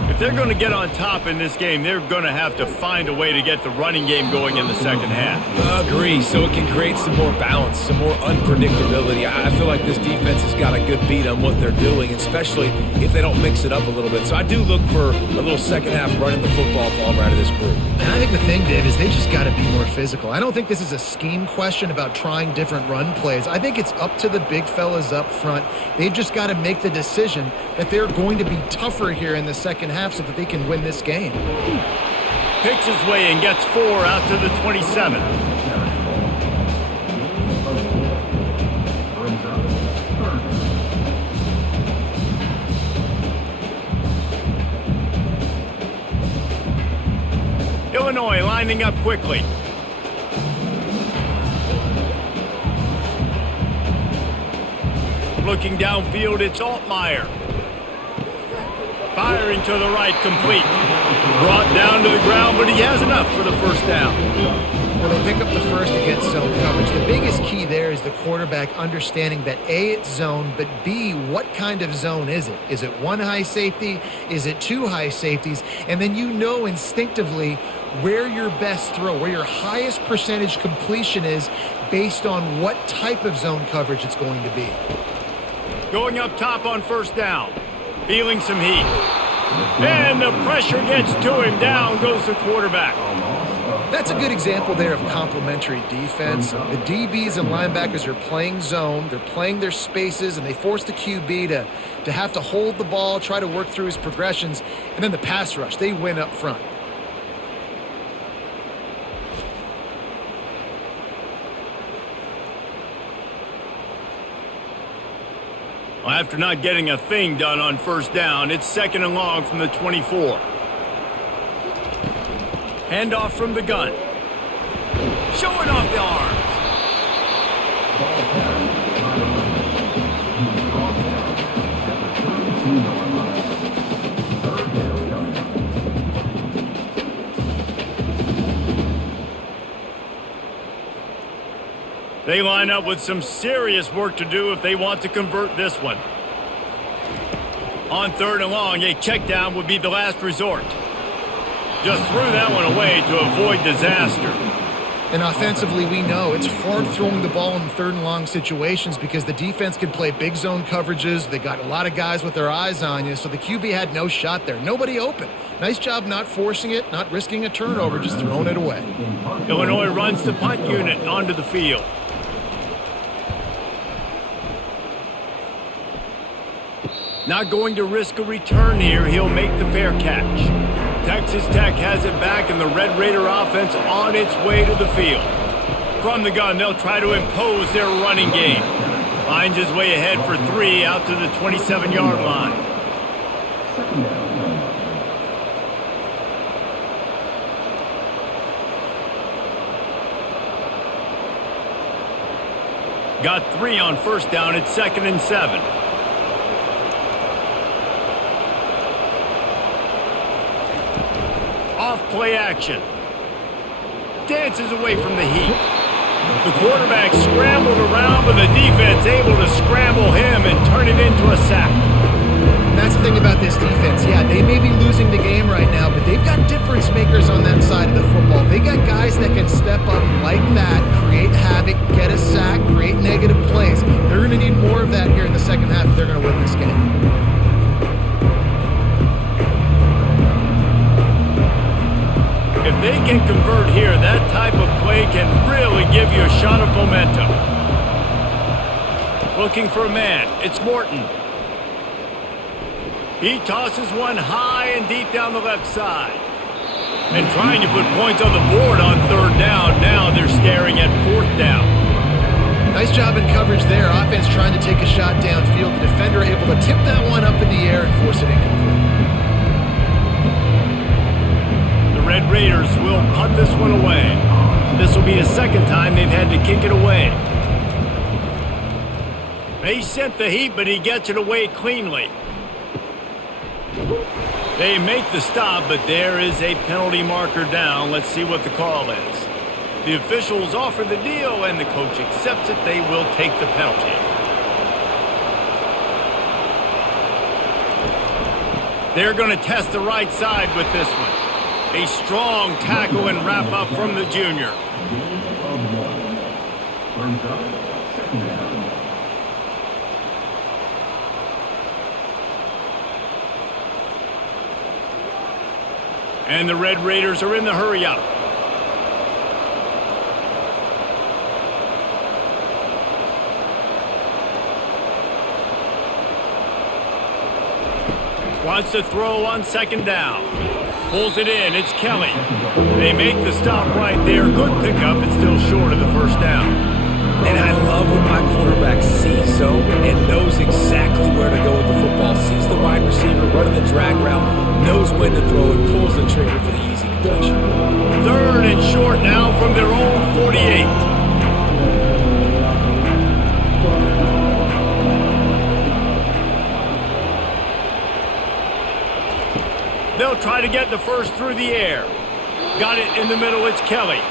If they're going to get on top in this game, they're going to have to find a way to get the running game going in the second half. Agree, so it can create some more balance, some more unpredictability. I feel like this defense has got a good beat on what they're doing, especially if they don't mix it up a little bit. So I do look for a little second half running the football ball right of this group. And I think the thing, Dave, is they just got to be more physical. I don't think this is a scheme question about trying different run plays. I think it's up to the big fellas up front. They've just got to make the decision that they're going to be tougher here in the second half so that they can win this game. Picks his way and gets 4 out to the 27. Illinois lining up quickly. Looking downfield, it's Altmaier. Firing to the right, complete. Brought down to the ground, but he has enough for the first down. Well, they pick up the first against zone coverage. The biggest key there is the quarterback understanding that A, it's zone, but B, what kind of zone is it? Is it one high safety? Is it two high safeties? And then you know instinctively where your best throw, where your highest percentage completion is based on what type of zone coverage it's going to be. Going up top on first down. Feeling some heat. And the pressure gets to him. Down goes the quarterback. That's a good example there of complementary defense. The DBs and linebackers are playing zone. They're playing their spaces, and they force the QB to have to hold the ball, try to work through his progressions. And then the pass rush, they win up front. Well, after not getting a thing done on first down, it's 2nd and long from the 24. Handoff from the gun. Showing off the arms. They line up with some serious work to do if they want to convert this one. On 3rd and long, a check down would be the last resort. Just threw that one away to avoid disaster. And offensively, we know it's hard throwing the ball in 3rd and long situations because the defense can play big zone coverages. They got a lot of guys with their eyes on you, so the QB had no shot there. Nobody open. Nice job not forcing it, not risking a turnover, just throwing it away. Illinois runs the punt unit onto the field. Not going to risk a return here. He'll make the fair catch. Texas Tech has it back, and the Red Raider offense on its way to the field. From the gun, they'll try to impose their running game. Finds his way ahead for 3 out to the 27-yard line. Got 3 on first down. It's 2nd and 7. Play action. Dances away from the heat. The quarterback scrambled around, but the defense able to scramble him and turn it into a sack. that's the thing about this defense. Yeah, they may be losing the game right now, but they've got difference makers on that side of the football. They got guys that can step up like that, create havoc, get a sack, create negative plays. They're going to need more of that here in the second half if they're going to win this game. If they can convert here, that type of play can really give you a shot of momentum. Looking for a man. It's Morton. He tosses one high and deep down the left side. And trying to put points on the board on third down. Now they're staring at fourth down. Nice job in coverage there. Offense trying to take a shot downfield. The defender able to tip that one up in the air and force it incomplete. The Red Raiders will punt this one away. This will be the second time they've had to kick it away. They sent the heat, but he gets it away cleanly. They make the stop, but there is a penalty marker down. Let's see what the call is. The officials offer the deal, and the coach accepts it. They will take the penalty. They're going to test the right side with this one. A strong tackle and wrap up from the junior. And the Red Raiders are in the hurry up. Wants to throw on second down. Pulls it in. It's Kelly. They make the stop right there. Good pickup. It's still short of the first down. And I love when my quarterback sees zone and knows exactly where to go with the football. Sees the wide receiver running the drag route, knows when to throw it, pulls the trigger for the easy completion. Third and short now from their own 48. They'll try to get the first through the air. Got it in the middle. It's Kelly.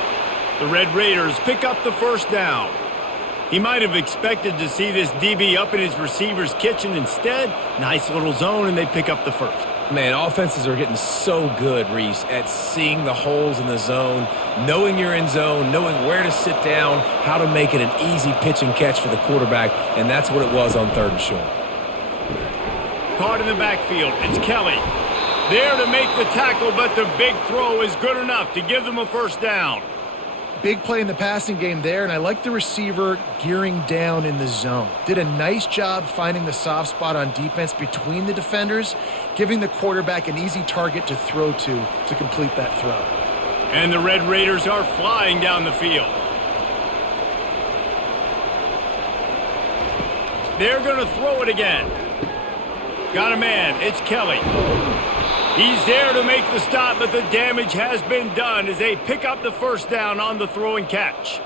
The Red Raiders pick up the first down. He might have expected to see this DB up in his receiver's kitchen. Instead, nice little zone, and they pick up the first. Man, offenses are getting so good, Reese, at seeing the holes in the zone, knowing you're in zone, knowing where to sit down, how to make it an easy pitch and catch for the quarterback, and that's what it was on third and short. Caught in the backfield. It's Kelly. There to make the tackle, but the big throw is good enough to give them a first down. Big play in the passing game there, and I like the receiver gearing down in the zone. Did a nice job finding the soft spot on defense between the defenders, giving the quarterback an easy target to throw to complete that throw. And the Red Raiders are flying down the field. They're going to throw it again. Got a man. It's Kelly. He's there to make the stop, but the damage has been done as they pick up the first down on the throw and catch.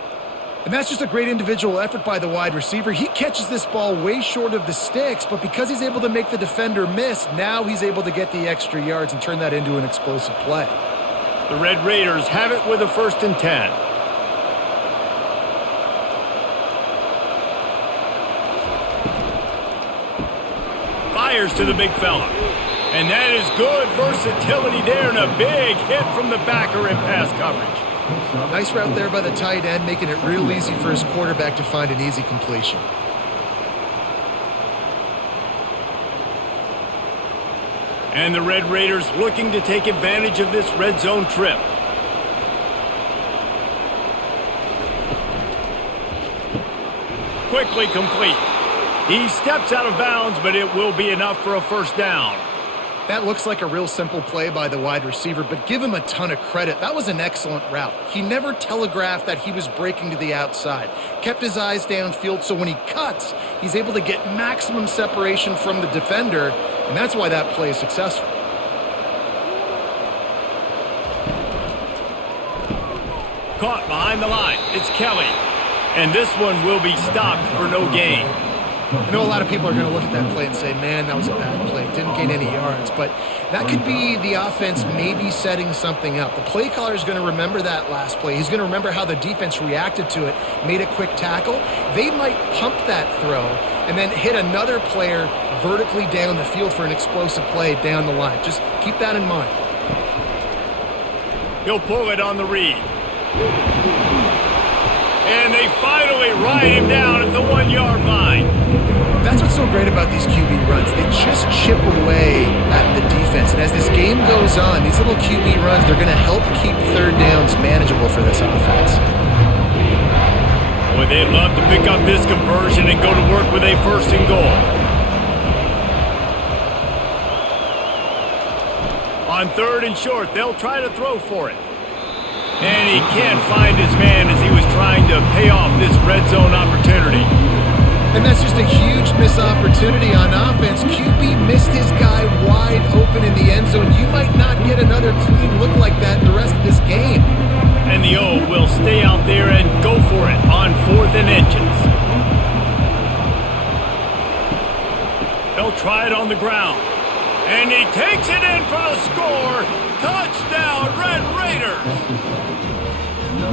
And that's just a great individual effort by the wide receiver. He catches this ball way short of the sticks, but because he's able to make the defender miss, now he's able to get the extra yards and turn that into an explosive play. The Red Raiders have it with a 1st and 10. Fires to the big fella. And that is good versatility there, and a big hit from the backer in pass coverage. Nice route there by the tight end, making it real easy for his quarterback to find an easy completion. And the Red Raiders looking to take advantage of this red zone trip. Quickly complete. He steps out of bounds, but it will be enough for a first down. That looks like a real simple play by the wide receiver, but give him a ton of credit. That was an excellent route. He never telegraphed that he was breaking to the outside. Kept his eyes downfield, so when he cuts, he's able to get maximum separation from the defender, and that's why that play is successful. Caught behind the line. It's Kelly. And this one will be stopped for no gain. I know a lot of people are going to look at that play and say, man, that was a bad play. Didn't gain any yards. But that could be the offense maybe setting something up. The play caller is going to remember that last play. He's going to remember how the defense reacted to it, made a quick tackle. They might pump that throw and then hit another player vertically down the field for an explosive play down the line. Just keep that in mind. He'll pull it on the read. And they finally ride him down at the 1-yard line. That's what's so great about these QB runs. They just chip away at the defense. And as this game goes on, these little QB runs, they're going to help keep third downs manageable for this offense. Boy, they'd love to pick up this conversion and go to work with a 1st and goal. On 3rd and short, they'll try to throw for it. And he can't find his man as he was trying to pay off this red zone opportunity. And that's just a huge missed opportunity on offense. QB missed his guy wide open in the end zone. You might not get another clean look like that in the rest of this game. And the O will stay out there and go for it on 4th and inches. They'll try it on the ground. And he takes it in for the score. Touchdown, Red Raiders!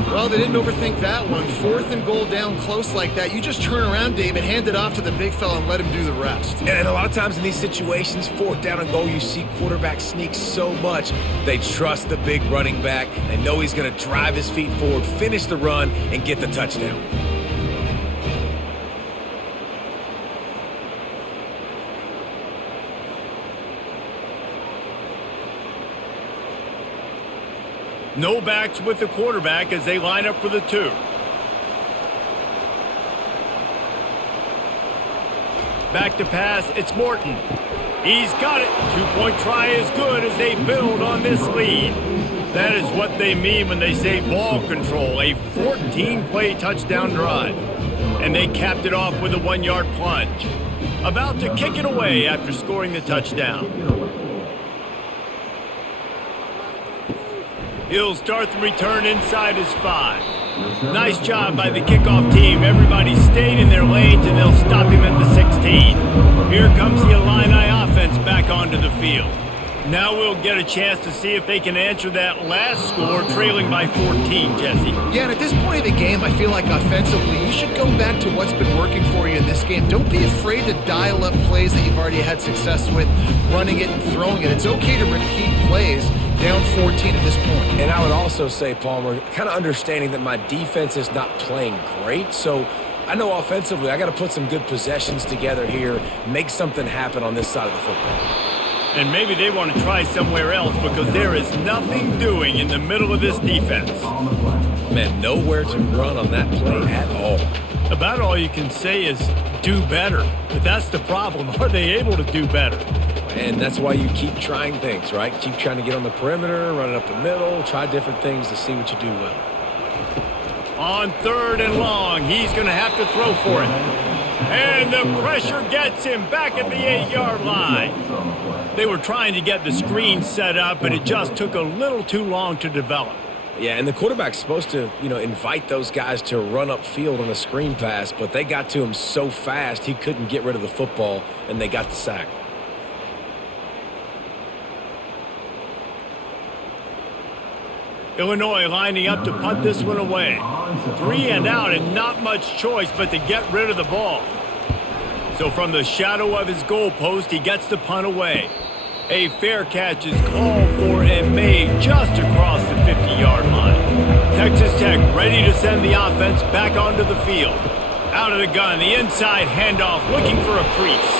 Well, they didn't overthink that one. 4th and goal down close like that. You just turn around, David, hand it off to the big fella and let him do the rest. And a lot of times in these situations, 4th down and goal, you see quarterbacks sneak so much. They trust the big running back. They know he's going to drive his feet forward, finish the run, and get the touchdown. No backs with the quarterback as they line up for the 2. Back to pass, it's Morton. He's got it. 2-point try is good as they build on this lead. That is what they mean when they say ball control, a 14-play touchdown drive. And they capped it off with a 1-yard plunge. About to kick it away after scoring the touchdown. He'll start the return inside his 5. Nice job by the kickoff team. Everybody stayed in their lanes, and they'll stop him at the 16. Here comes the Illini offense back onto the field. Now we'll get a chance to see if they can answer that last score, trailing by 14, Jesse. Yeah, and at this point of the game, I feel like offensively, you should go back to what's been working for you in this game. Don't be afraid to dial up plays that you've already had success with, running it and throwing it. It's okay to repeat plays. Down 14 at this point. And I would also say, Palmer, kind of understanding that my defense is not playing great, so I know offensively I got to put some good possessions together here, make something happen on this side of the football. And maybe they want to try somewhere else because there is nothing doing in the middle of this defense. Man, nowhere to run on that play at all. About all you can say is do better. But that's the problem. Are they able to do better? And that's why you keep trying things, right? Keep trying to get on the perimeter, run it up the middle, try different things to see what you do well. On 3rd and long, he's going to have to throw for it. And the pressure gets him back at the 8-yard line. They were trying to get the screen set up, but it just took a little too long to develop. Yeah, and the quarterback's supposed to, invite those guys to run upfield on a screen pass, but they got to him so fast he couldn't get rid of the football, and they got the sack. Illinois lining up to punt this one away. 3 and out and not much choice but to get rid of the ball. So from the shadow of his goalpost, he gets the punt away. A fair catch is called for and made just across the 50-yard line. Texas Tech ready to send the offense back onto the field. Out of the gun, the inside handoff looking for a crease.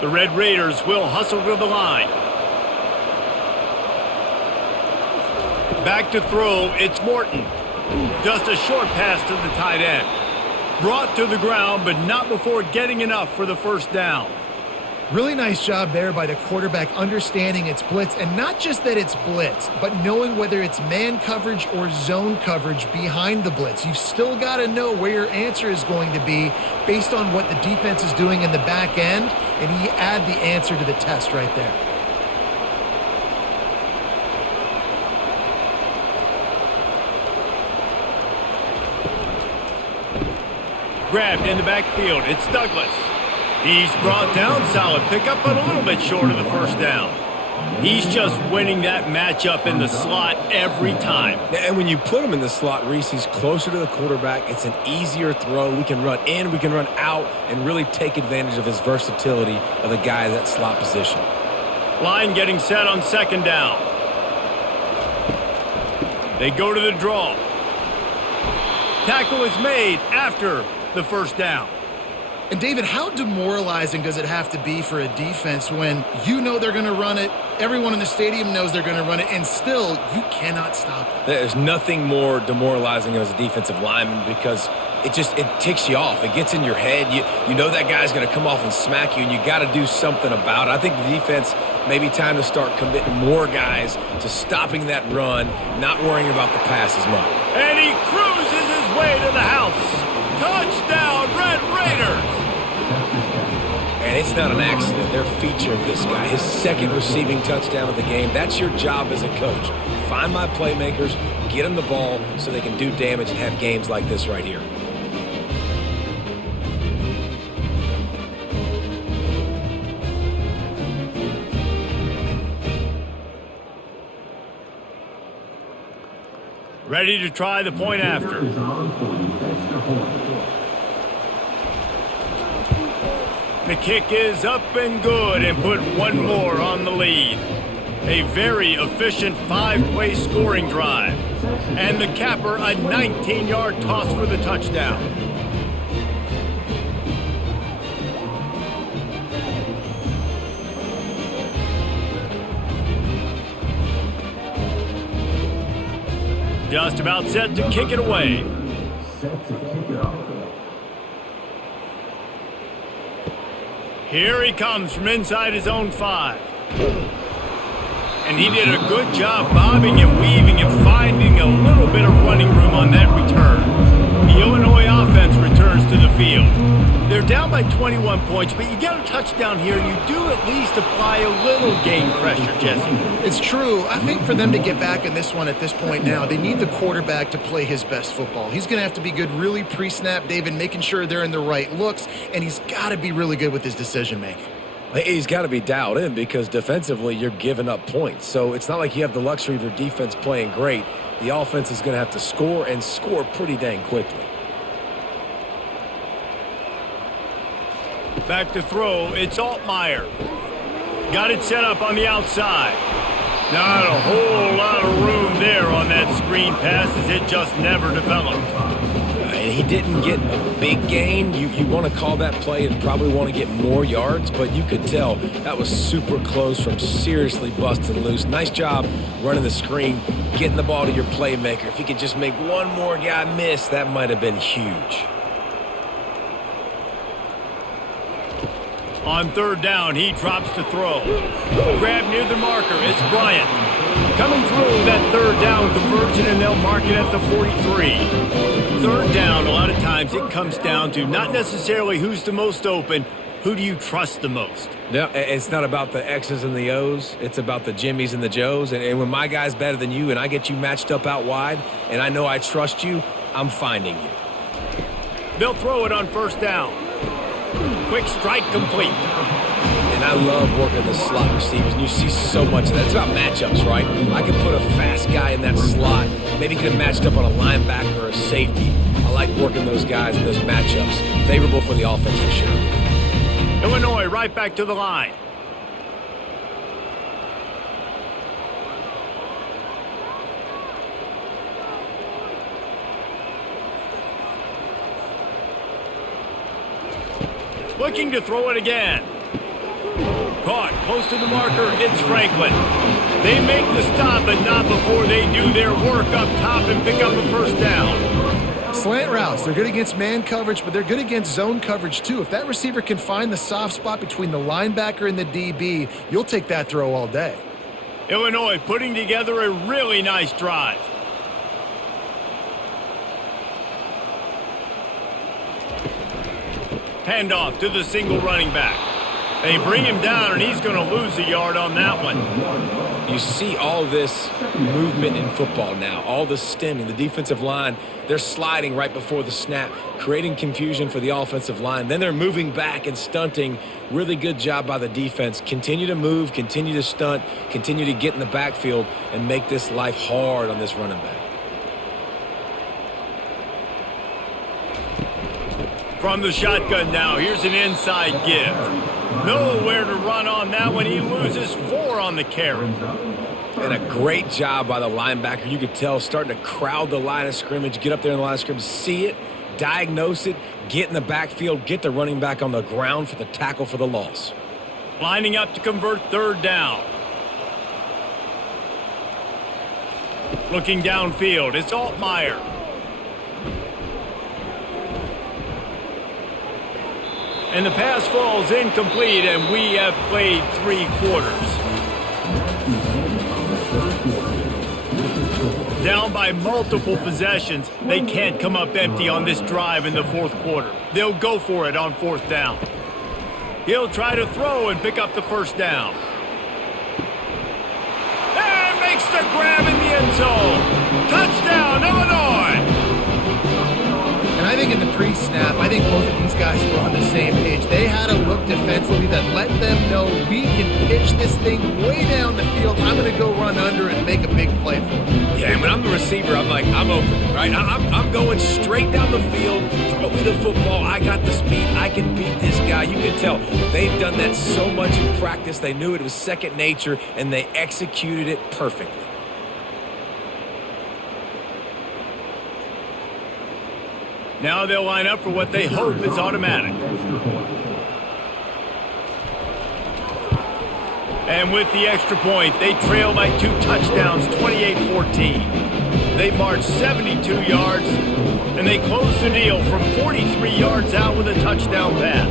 The Red Raiders will hustle to the line. Back to throw, it's Morton. Just a short pass to the tight end. Brought to the ground, but not before getting enough for the 1st down. Really nice job there by the quarterback understanding it's blitz, and not just that it's blitz, but knowing whether it's man coverage or zone coverage behind the blitz. You've still got to know where your answer is going to be based on what the defense is doing in the back end, and he add the answer to the test right there. Grabbed in the backfield, it's Douglas. He's brought down, solid pickup, but a little bit short of the first down. He's just winning that matchup in the slot every time. And when you put him in the slot, Reese, he's closer to the quarterback. It's an easier throw. We can run in, we can run out, and really take advantage of his versatility of the guy in that slot position. Line getting set on second down. They go to the draw. Tackle is made after the first down. And David, how demoralizing does it have to be for a defense when you know they're going to run it, everyone in the stadium knows they're going to run it, and still you cannot stop it? There's nothing more demoralizing as a defensive lineman because it ticks you off. It gets in your head. You know that guy's going to come off and smack you, and you got to do something about it. I think the defense maybe time to start committing more guys to stopping that run, not worrying about the pass as much. And he cruises his way to the house. Touchdown, Red Raiders! And it's not an accident. They're featuring this guy. His second receiving touchdown of the game. That's your job as a coach. Find my playmakers, get them the ball so they can do damage and have games like this right here. Ready to try the point after. The kick is up and good and put one more on the lead. A very efficient 5-play scoring drive. And the capper, a 19-yard toss for the touchdown. Just about set to kick it away. Here he comes from inside his own 5. And he did a good job bobbing and weaving and finding a little bit of running room on that return. The Illinois offense returns to the field. They're down by 21 points, but you get a touchdown here, you do at least apply a little game pressure, Jesse. It's true. I think for them to get back in this one at this point now, they need the quarterback to play his best football. He's going to have to be good really pre-snap, David, making sure they're in the right looks, and he's got to be really good with his decision-making. He's got to be dialed in because defensively you're giving up points. So it's not like you have the luxury of your defense playing great. The offense is going to have to score and score pretty dang quickly. Back to throw, it's Altmaier. Got it set up on the outside. Not a whole lot of room there on that screen pass as it just never developed. And he didn't get a big gain. You want to call that play and probably want to get more yards, but you could tell that was super close from seriously busting loose. Nice job running the screen, getting the ball to your playmaker. If he could just make one more guy miss, that might have been huge. On third down, he drops to throw. Grab near the marker, it's Bryant. Coming through that third down conversion, and they'll mark it at the 43. Third down, a lot of times it comes down to not necessarily who's the most open, who do you trust the most? No, it's not about the X's and the O's. It's about the Jimmies and the Joes. And when my guy's better than you and I get you matched up out wide and I know I trust you, I'm finding you. They'll throw it on first down. Quick strike complete. And I love working the slot receivers, and you see so much of that. It's about matchups, right? I can put a fast guy in that slot, maybe get him matched up on a linebacker or a safety. I like working those guys in those matchups. Favorable for the offense for sure. Illinois right back to the line. Looking to throw it again. Caught close to the marker, it's Franklin. They make the stop, but not before they do their work up top and pick up a first down. Slant routes, they're good against man coverage, but they're good against zone coverage too. If that receiver can find the soft spot between the linebacker and the DB, you'll take that throw all day. Illinois putting together a really nice drive. Handoff to the single running back. They bring him down, and he's going to lose a yard on that one. You see all this movement in football now, all the stemming, the defensive line, they're sliding right before the snap, creating confusion for the offensive line. Then they're moving back and stunting. Really good job by the defense. Continue to move, continue to stunt, continue to get in the backfield, and make this life hard on this running back. From the shotgun now, here's an inside give. Nowhere to run on that one. He loses 4 on the carry. And a great job by the linebacker. You could tell starting to crowd the line of scrimmage, get up there in the line of scrimmage, see it, diagnose it, get in the backfield, get the running back on the ground for the tackle for the loss. Lining up to convert 3rd down. Looking downfield, it's Altmaier. And the pass falls incomplete, and we have played 3 quarters. Down by multiple possessions, they can't come up empty on this drive in the 4th quarter. They'll go for it on 4th down. He'll try to throw and pick up the 1st down. And makes the grab in the end zone. Touchdown, Illinois! And I think in the pre-snap, I think both of these guys were on the same page. They had a look defensively that let them know we can pitch this thing way down the field. I'm going to go run under and make a big play for it. Yeah, and when I'm the receiver, I'm like, I'm open, right? I'm going straight down the field, throw me the football. I got the speed. I can beat this guy. You can tell they've done that so much in practice. They knew it was second nature, and they executed it perfectly. Now they'll line up for what they hope is automatic. And with the extra point, they trail by 2 touchdowns, 28-14. They march 72 yards, and they close the deal from 43 yards out with a touchdown pass.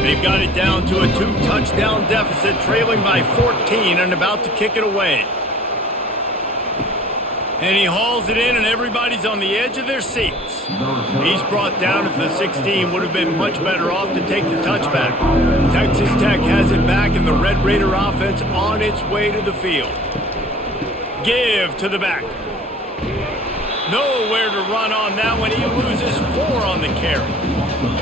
They've got it down to a 2-touchdown deficit, trailing by 14 and about to kick it away. And he hauls it in, and everybody's on the edge of their seats. He's brought down at the 16, would have been much better off to take the touchback. Texas Tech has it back, and the Red Raider offense on its way to the field. Give to the back. Nowhere to run on that one. He loses 4 on the carry.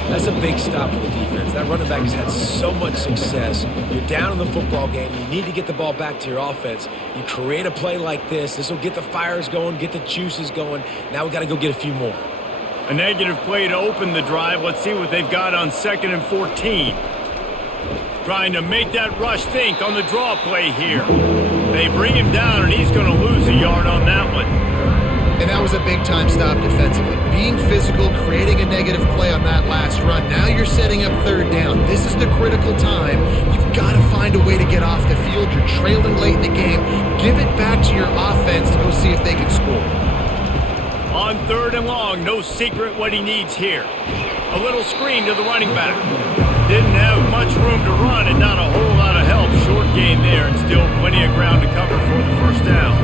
That's a big stop for the defense. That running back has had so much success. You're down in the football game. You need to get the ball back to your offense. You create a play like this. This will get the fires going, get the juices going. Now we got to go get a few more. A negative play to open the drive. Let's see what they've got on 2nd and 14. Trying to make that rush think on the draw play here. They bring him down, and he's going to lose a yard on that one. And that was a big-time stop defensively. Being physical, creating a negative play on that last run. Now you're setting up 3rd down. This is the critical time. You've got to find a way to get off the field. You're trailing late in the game. Give it back to your offense to go see if they can score. On 3rd and long, no secret what he needs here. A little screen to the running back. Didn't have much room to run and not a whole lot of help. Short gain there, and still plenty of ground to cover for the 1st down.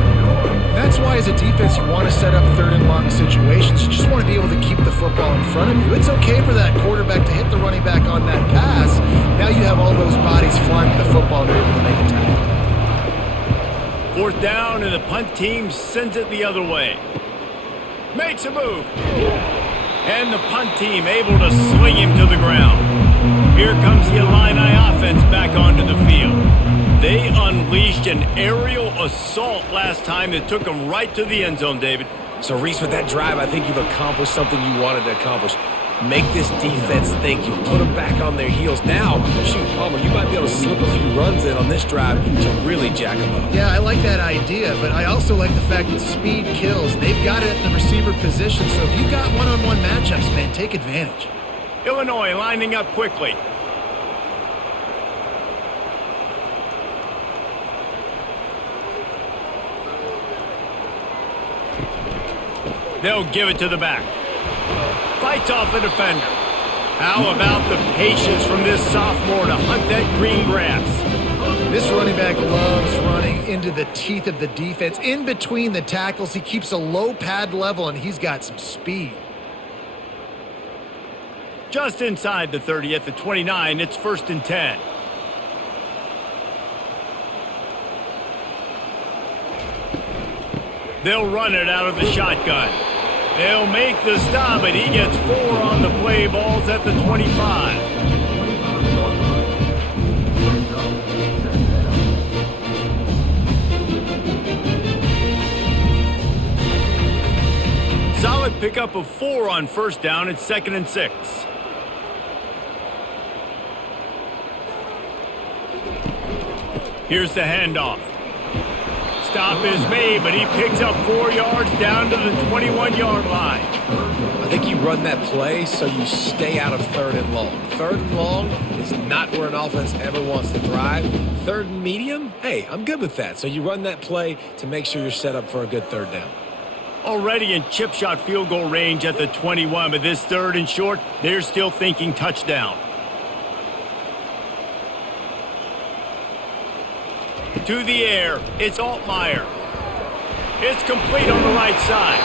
That's why as a defense you want to set up 3rd and long situations. You just want to be able to keep the football in front of you. It's okay for that quarterback to hit the running back on that pass. Now you have all those bodies flying to the football and they're able to make a tackle. 4th down, and the punt team sends it the other way. Makes a move. And the punt team able to sling him to the ground. Here comes the Illini offense back onto the field. They unleashed an aerial assault last time that took them right to the end zone, David. So, Reese, with that drive, I think you've accomplished something you wanted to accomplish. Make this defense think. You put them back on their heels. Now, shoot, Palmer, you might be able to slip a few runs in on this drive to really jack them up. Yeah, I like that idea, but I also like the fact that speed kills. They've got it at the receiver position, so if you got one-on-one matchups, man, take advantage. Illinois lining up quickly. They'll give it to the back. Fights off the defender. How about the patience from this sophomore to hunt that green grass? This running back loves running into the teeth of the defense. In between the tackles, he keeps a low pad level, and he's got some speed. Just inside the 30 at the 29, it's 1st and 10. They'll run it out of the shotgun. They'll make the stop, but he gets 4 on the play. Ball's at the 25. Solid pickup of 4 on 1st down. It's 2nd and 6. Here's the handoff. Stop is made, but he picks up 4 yards down to the 21-yard line. I think you run that play so you stay out of 3rd and long. 3rd and long is not where an offense ever wants to thrive. 3rd and medium, hey, I'm good with that. So you run that play to make sure you're set up for a good 3rd down. Already in chip shot field goal range at the 21, but this 3rd and short, they're still thinking touchdown. To the air, it's Altmaier. It's complete on the right side.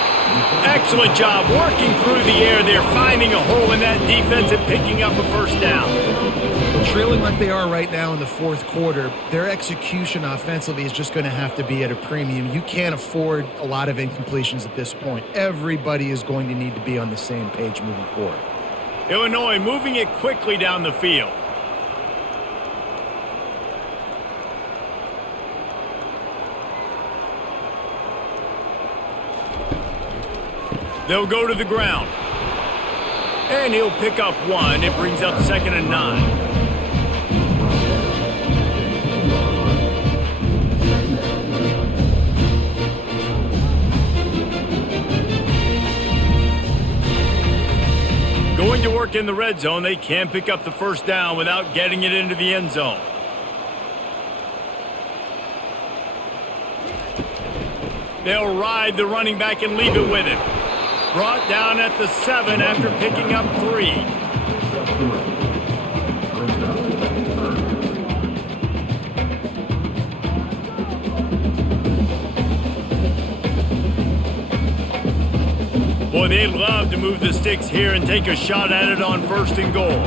Excellent job working through the air. They're finding a hole in that defense and picking up a 1st down. Trailing like they are right now in the 4th quarter, their execution offensively is just going to have to be at a premium. You can't afford a lot of incompletions at this point. Everybody is going to need to be on the same page moving forward. Illinois moving it quickly down the field. They'll go to the ground. And he'll pick up 1. It brings up 2nd and 9. Going to work in the red zone. They can't pick up the 1st down without getting it into the end zone. They'll ride the running back and leave it with him. Brought down at the 7 after picking up 3. Boy, they'd love to move the sticks here and take a shot at it on 1st and goal.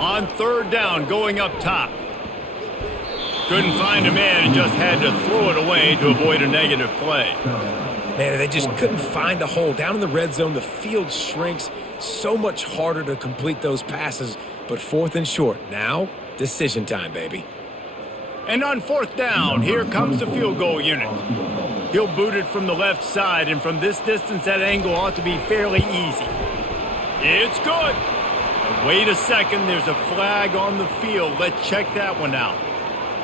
On 3rd down, going up top. Couldn't find a man and just had to throw it away to avoid a negative play. Man, they just couldn't find a hole. Down in the red zone, the field shrinks. So much harder to complete those passes. But 4th and short. Now, decision time, baby. And on 4th down, here comes the field goal unit. He'll boot it from the left side, and from this distance, that angle ought to be fairly easy. It's good. And wait a second, there's a flag on the field. Let's check that one out.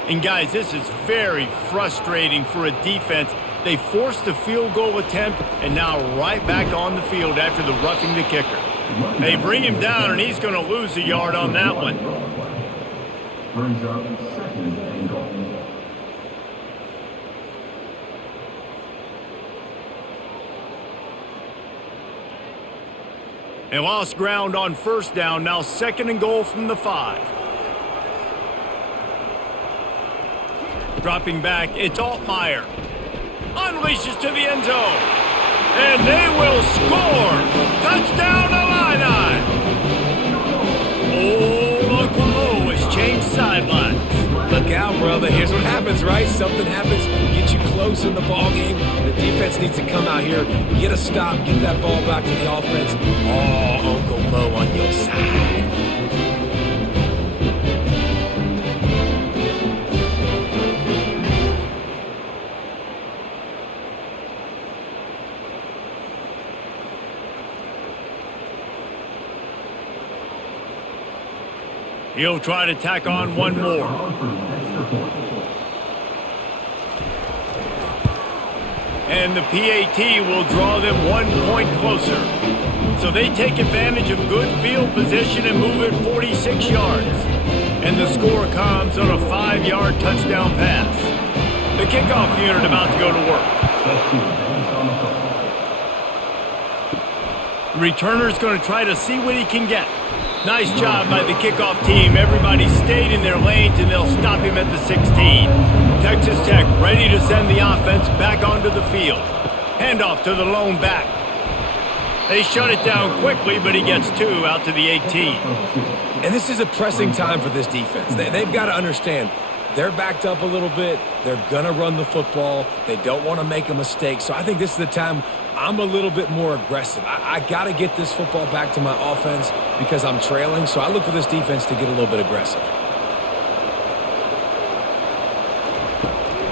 And guys, this is very frustrating for a defense. They forced the field goal attempt and now right back on the field after the roughing the kicker. They bring him down and he's going to lose a yard on that one. Brings up 2nd and goal. They lost ground on 1st down, now 2nd and goal from the 5. Dropping back, it's Altmaier. Unleashes to the end zone. And they will score. Touchdown, Illini. Oh, Uncle Mo has changed sidelines. Look out, brother. Here's what happens, right? Something happens, get you close in the ball game. The defense needs to come out here, get a stop, get that ball back to the offense. Oh, Uncle Mo on your side. He'll try to tack on one more. And the PAT will draw them 1 point closer. So they take advantage of good field position and move it 46 yards. And the score comes on a 5-yard touchdown pass. The kickoff unit about to go to work. Returner's going to try to see what he can get. Nice job by the kickoff team. Everybody stayed in their lanes, and they'll stop him at the 16. Texas Tech ready to send the offense back onto the field. Handoff to the lone back. They shut it down quickly, but he gets 2 out to the 18. And this is a pressing time for this defense. They've got to understand they're backed up a little bit. They're going to run the football. They don't want to make a mistake. So I think this is the time I'm a little bit more aggressive. I got to get this football back to my offense because I'm trailing. So I look for this defense to get a little bit aggressive.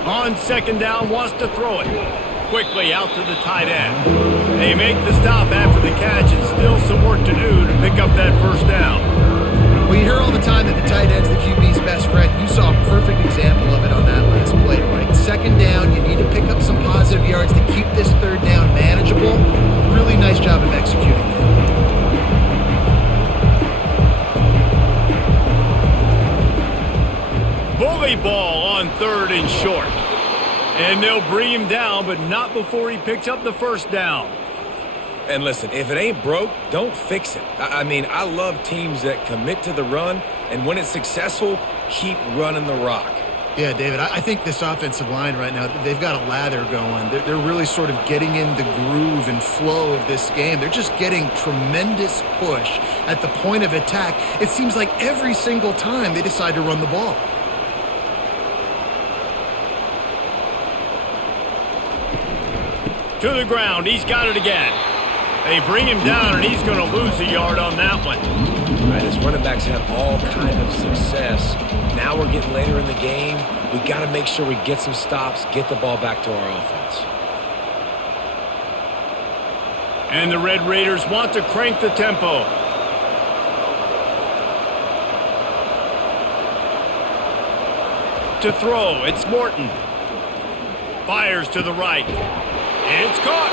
On second down, wants to throw it. Quickly out to the tight end. They make the stop after the catch and still some work to do to pick up that first down. Well, you hear all the time that the tight end's the QB's best friend. You saw a perfect example of it on that last play, right? Second down, you need to pick up some positive yards to keep this third down manageable. Really nice job of executing there. Bully ball on 3rd and short. And they'll bring him down, but not before he picks up the first down. And listen, if it ain't broke, don't fix it. I mean, I love teams that commit to the run, and when it's successful, keep running the rock. Yeah, David, I think this offensive line right now, they've got a lather going. They're really sort of getting in the groove and flow of this game. They're just getting tremendous push at the point of attack. It seems like every single time they decide to run the ball. To the ground, he's got it again. They bring him down, and he's going to lose a yard on that one. All right, his running backs have all kind of success. Now we're getting later in the game. We got to make sure we get some stops, get the ball back to our offense. And the Red Raiders want to crank the tempo. To throw, it's Morton. Fires to the right. It's caught.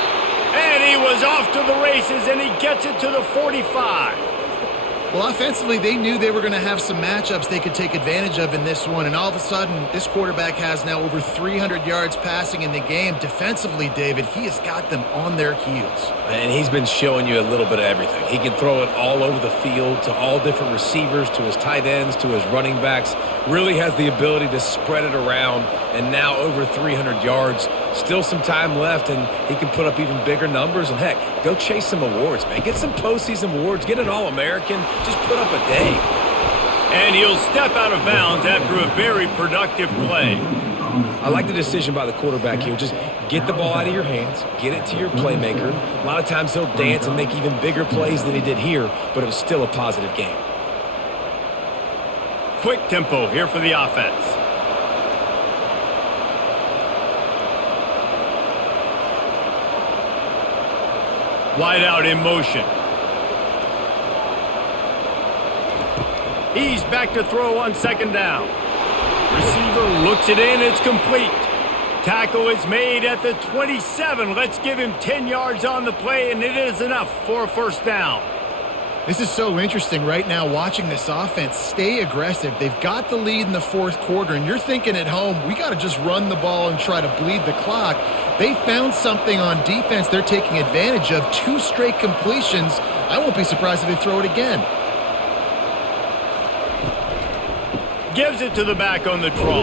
And he was off to the races, and he gets it to the 45. Well, offensively, they knew they were going to have some matchups they could take advantage of in this one, and all of a sudden, this quarterback has now over 300 yards passing in the game. Defensively, David, he has got them on their heels. And he's been showing you a little bit of everything. He can throw it all over the field to all different receivers, to his tight ends, to his running backs. Really has the ability to spread it around, and now over 300 yards. Still some time left, and he can put up even bigger numbers. And, heck, go chase some awards, man. Get some postseason awards. Get an All-American. Just put up a day. And he'll step out of bounds after a very productive play. I like the decision by the quarterback here. Just get the ball out of your hands, get it to your playmaker. A lot of times he'll dance and make even bigger plays than he did here, but it was still a positive game. Quick tempo here for the offense. Wide out in motion. He's back to throw on second down. Receiver looks it in. It's complete. Tackle is made at the 27. Let's give him 10 yards on the play, and it is enough for a first down. This is so interesting right now watching this offense stay aggressive. They've got the lead in the fourth quarter, and you're thinking at home, we got to just run the ball and try to bleed the clock. They found something on defense they're taking advantage of. 2 straight completions. I won't be surprised if they throw it again. Gives it to the back on the draw.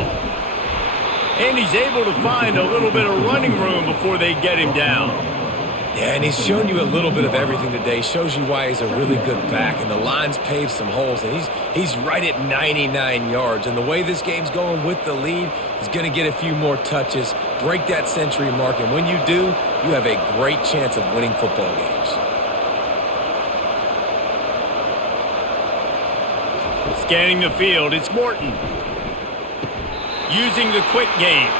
And he's able to find a little bit of running room before they get him down. Yeah, and he's shown you a little bit of everything today. Shows you why he's a really good back. And the line's paved some holes. And he's right at 99 yards. And the way this game's going with the lead, he's going to get a few more touches, break that century mark. And when you do, you have a great chance of winning football games. Scanning the field, it's Morton. Using the quick game.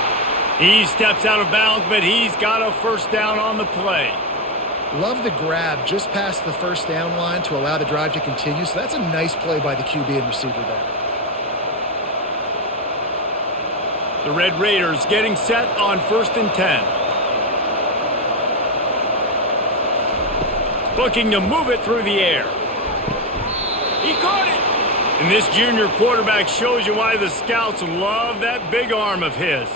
He steps out of bounds, but he's got a first down on the play. Love the grab just past the first down line to allow the drive to continue. So that's a nice play by the QB and receiver there. The Red Raiders getting set on 1st and 10. Looking to move it through the air. He caught it! And this junior quarterback shows you why the scouts love that big arm of his.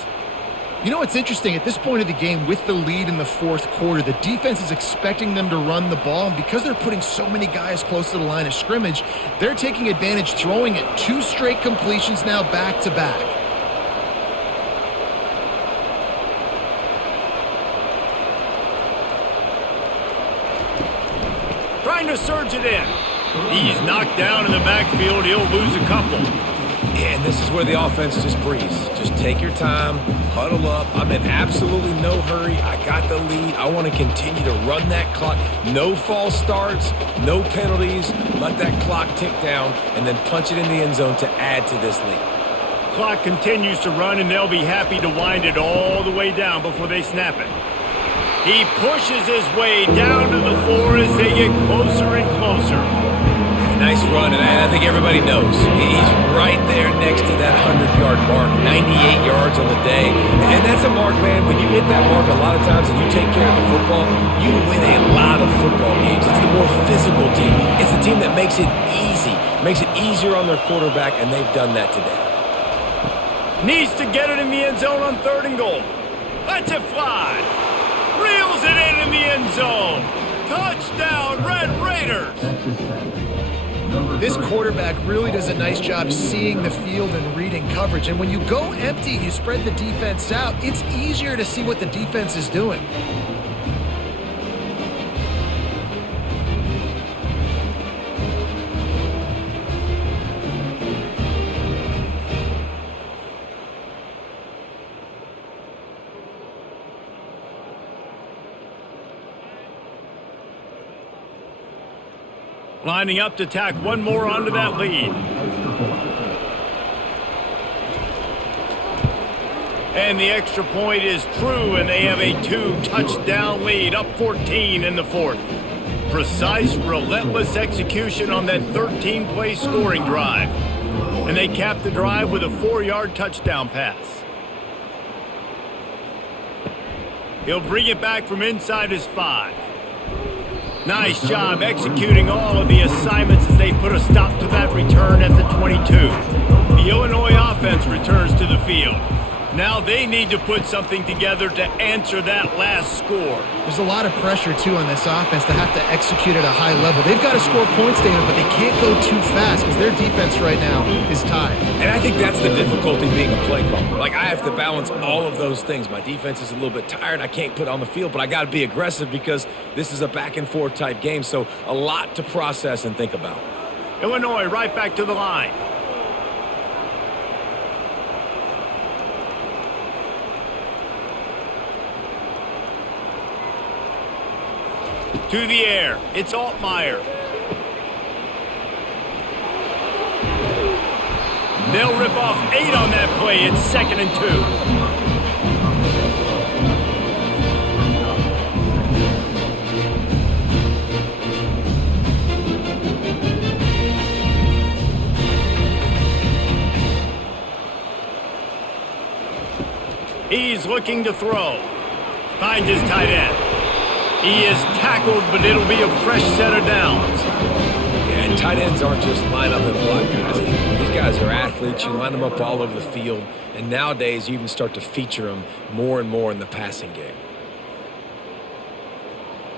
You know what's interesting? At this point of the game, with the lead in the fourth quarter, the defense is expecting them to run the ball. And because they're putting so many guys close to the line of scrimmage, they're taking advantage, throwing it 2 straight completions now back to back. trying to surge it in. He's knocked down in the backfield. He'll lose a couple. Yeah, and this is where the offense just breathes. Just take your time, huddle up. I'm in absolutely no hurry. I got the lead. I want to continue to run that clock. No false starts, no penalties. Let that clock tick down and then punch it in the end zone to add to this lead. Clock continues to run, and they'll be happy to wind it all the way down before they snap it. He pushes his way down to the 4 as they get closer and closer. Nice run, and I think everybody knows. He's right there next to that 100-yard mark, 98 yards on the day. And that's a mark, man. When you hit that mark a lot of times and you take care of the football, you win a lot of football games. It's the more physical team. It's the team that makes it easy, makes it easier on their quarterback, and they've done that today. Needs to get it in the end zone on 3rd and goal. Lets it fly. Reels it in the end zone. Touchdown, Red Raiders. This quarterback really does a nice job seeing the field and reading coverage. And when you go empty, you spread the defense out, it's easier to see what the defense is doing. Lining up to tack one more onto that lead. And the extra point is true, and they have a 2-touchdown lead, up 14 in the 4th. Precise, relentless execution on that 13-play scoring drive. And they cap the drive with a 4-yard touchdown pass. He'll bring it back from inside his 5. Nice job executing all of the assignments as they put a stop to that return at the 22. The Illinois offense returns to the field. Now they need to put something together to answer that last score. There's a lot of pressure, too, on this offense to have to execute at a high level. They've got to score points, David, but they can't go too fast because their defense right now is tied. And I think that's the difficulty being a play caller. Like, I have to balance all of those things. My defense is a little bit tired. I can't put on the field, but I got to be aggressive because this is a back-and-forth type game, so a lot to process and think about. Illinois right back to the line. To the air. It's Altmaier. They'll rip off 8 on that play. It's 2nd and 2. He's looking to throw. Finds his tight end. He is tackled, but it'll be a fresh set of downs. Yeah, and tight ends aren't just line up and block guys. These guys are athletes. You line them up all over the field. And nowadays, you even start to feature them more and more in the passing game.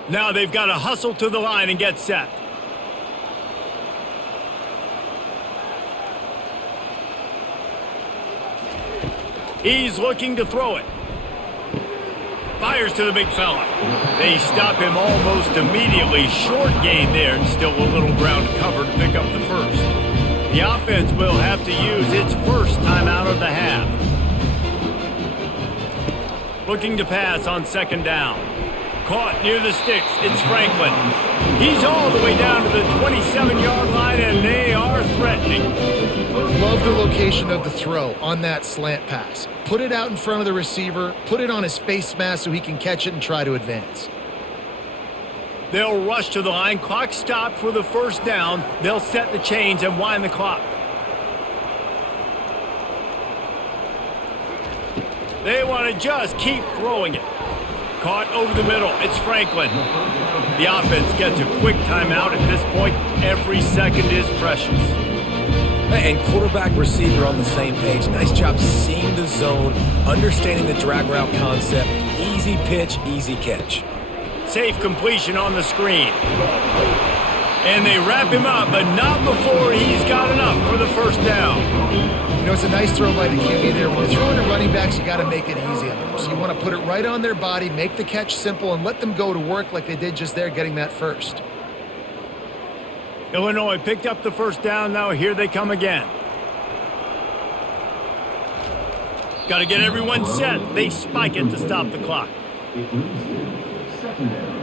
Now they've got to hustle to the line and get set. He's looking to throw it. Fires to the big fella. They stop him almost immediately. Short gain there, and still a little ground cover to pick up the first. The offense will have to use its first timeout of the half. Looking to pass on 2nd down. Caught near the sticks. It's Franklin. He's all the way down to the 27-yard line, and they are threatening. Love the location of the throw on that slant pass. Put it out in front of the receiver, put it on his face mask so he can catch it and try to advance. They'll rush to the line. Clock stopped for the 1st down. They'll set the chains and wind the clock. They want to just keep throwing it. Caught over the middle. It's Franklin. The offense gets a quick timeout at this point. Every second is precious. And quarterback receiver on the same page. Nice job seeing the zone, understanding the drag route concept. Easy pitch, easy catch. Safe completion on the screen. And they wrap him up, but not before he's got enough for the 1st down. You know, it's a nice throw by the QB there. When you're throwing to running backs, you got to make it easy on them. So you want to put it right on their body, make the catch simple, and let them go to work like they did just there, getting that first. Illinois picked up the first down. Now here they come again. Got to get everyone set. They spike it to stop the clock. It moves to second down.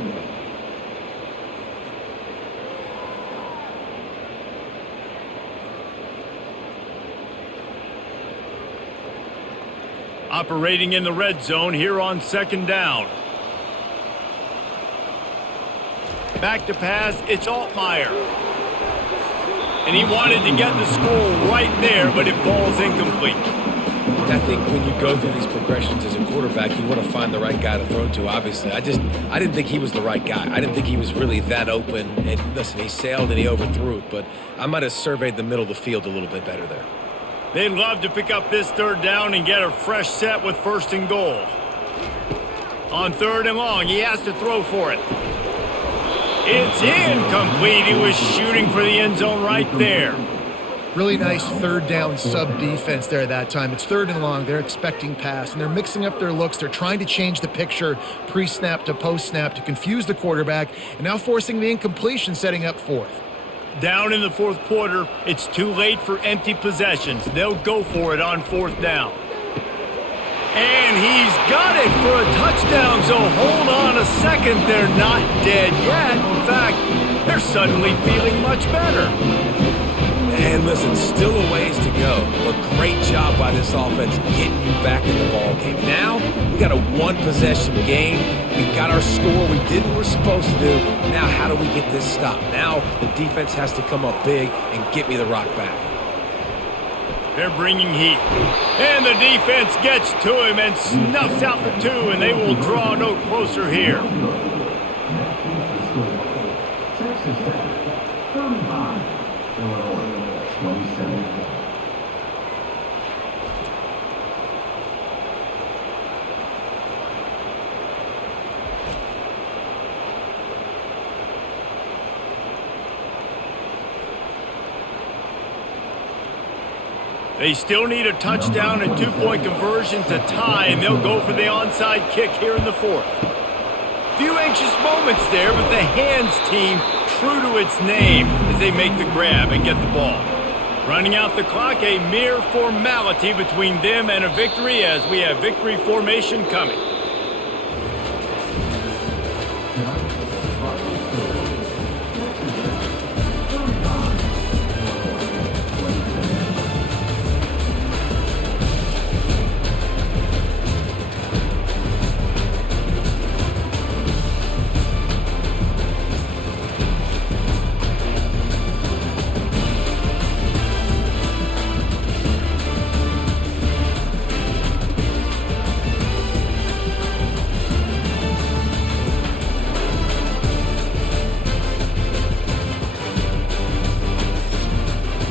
Operating in the red zone here on second down. Back to pass, it's Altmaier. And he wanted to get the score right there, but it falls incomplete. I think when you go through these progressions as a quarterback, you want to find the right guy to throw to, obviously. I didn't think he was the right guy. I didn't think he was really that open. And listen, he sailed and he overthrew it, but I might have surveyed the middle of the field a little bit better there. They'd love to pick up this third down and get a fresh set with first and goal. On third and long, he has to throw for it. It's incomplete. He was shooting for the end zone right there. Really nice third down sub defense there that time. It's third and long. They're expecting pass, and they're mixing up their looks. They're trying to change the picture pre-snap to post-snap to confuse the quarterback, and now forcing the incompletion, setting up fourth. Down in the fourth quarter, it's too late for empty possessions. They'll go for it on fourth down. And he's got it for a touchdown, so hold on a second. They're not dead yet. In fact, they're suddenly feeling much better. And listen, still a ways to go. A great job by this offense getting you back in the ball game. Now, we got a one-possession game. We got our score. We did what we're supposed to do. Now, how do we get this stopped? Now, the defense has to come up big and get me the rock back. They're bringing heat. And the defense gets to him and snuffs out the two, and they will draw no closer here. Texas Tech, 35. Illinois, 27. They still need a touchdown and two-point conversion to tie, and they'll go for the onside kick here in the fourth. Few anxious moments there, but the hands team true to its name as they make the grab and get the ball. Running out the clock, a mere formality between them and a victory as we have victory formation coming.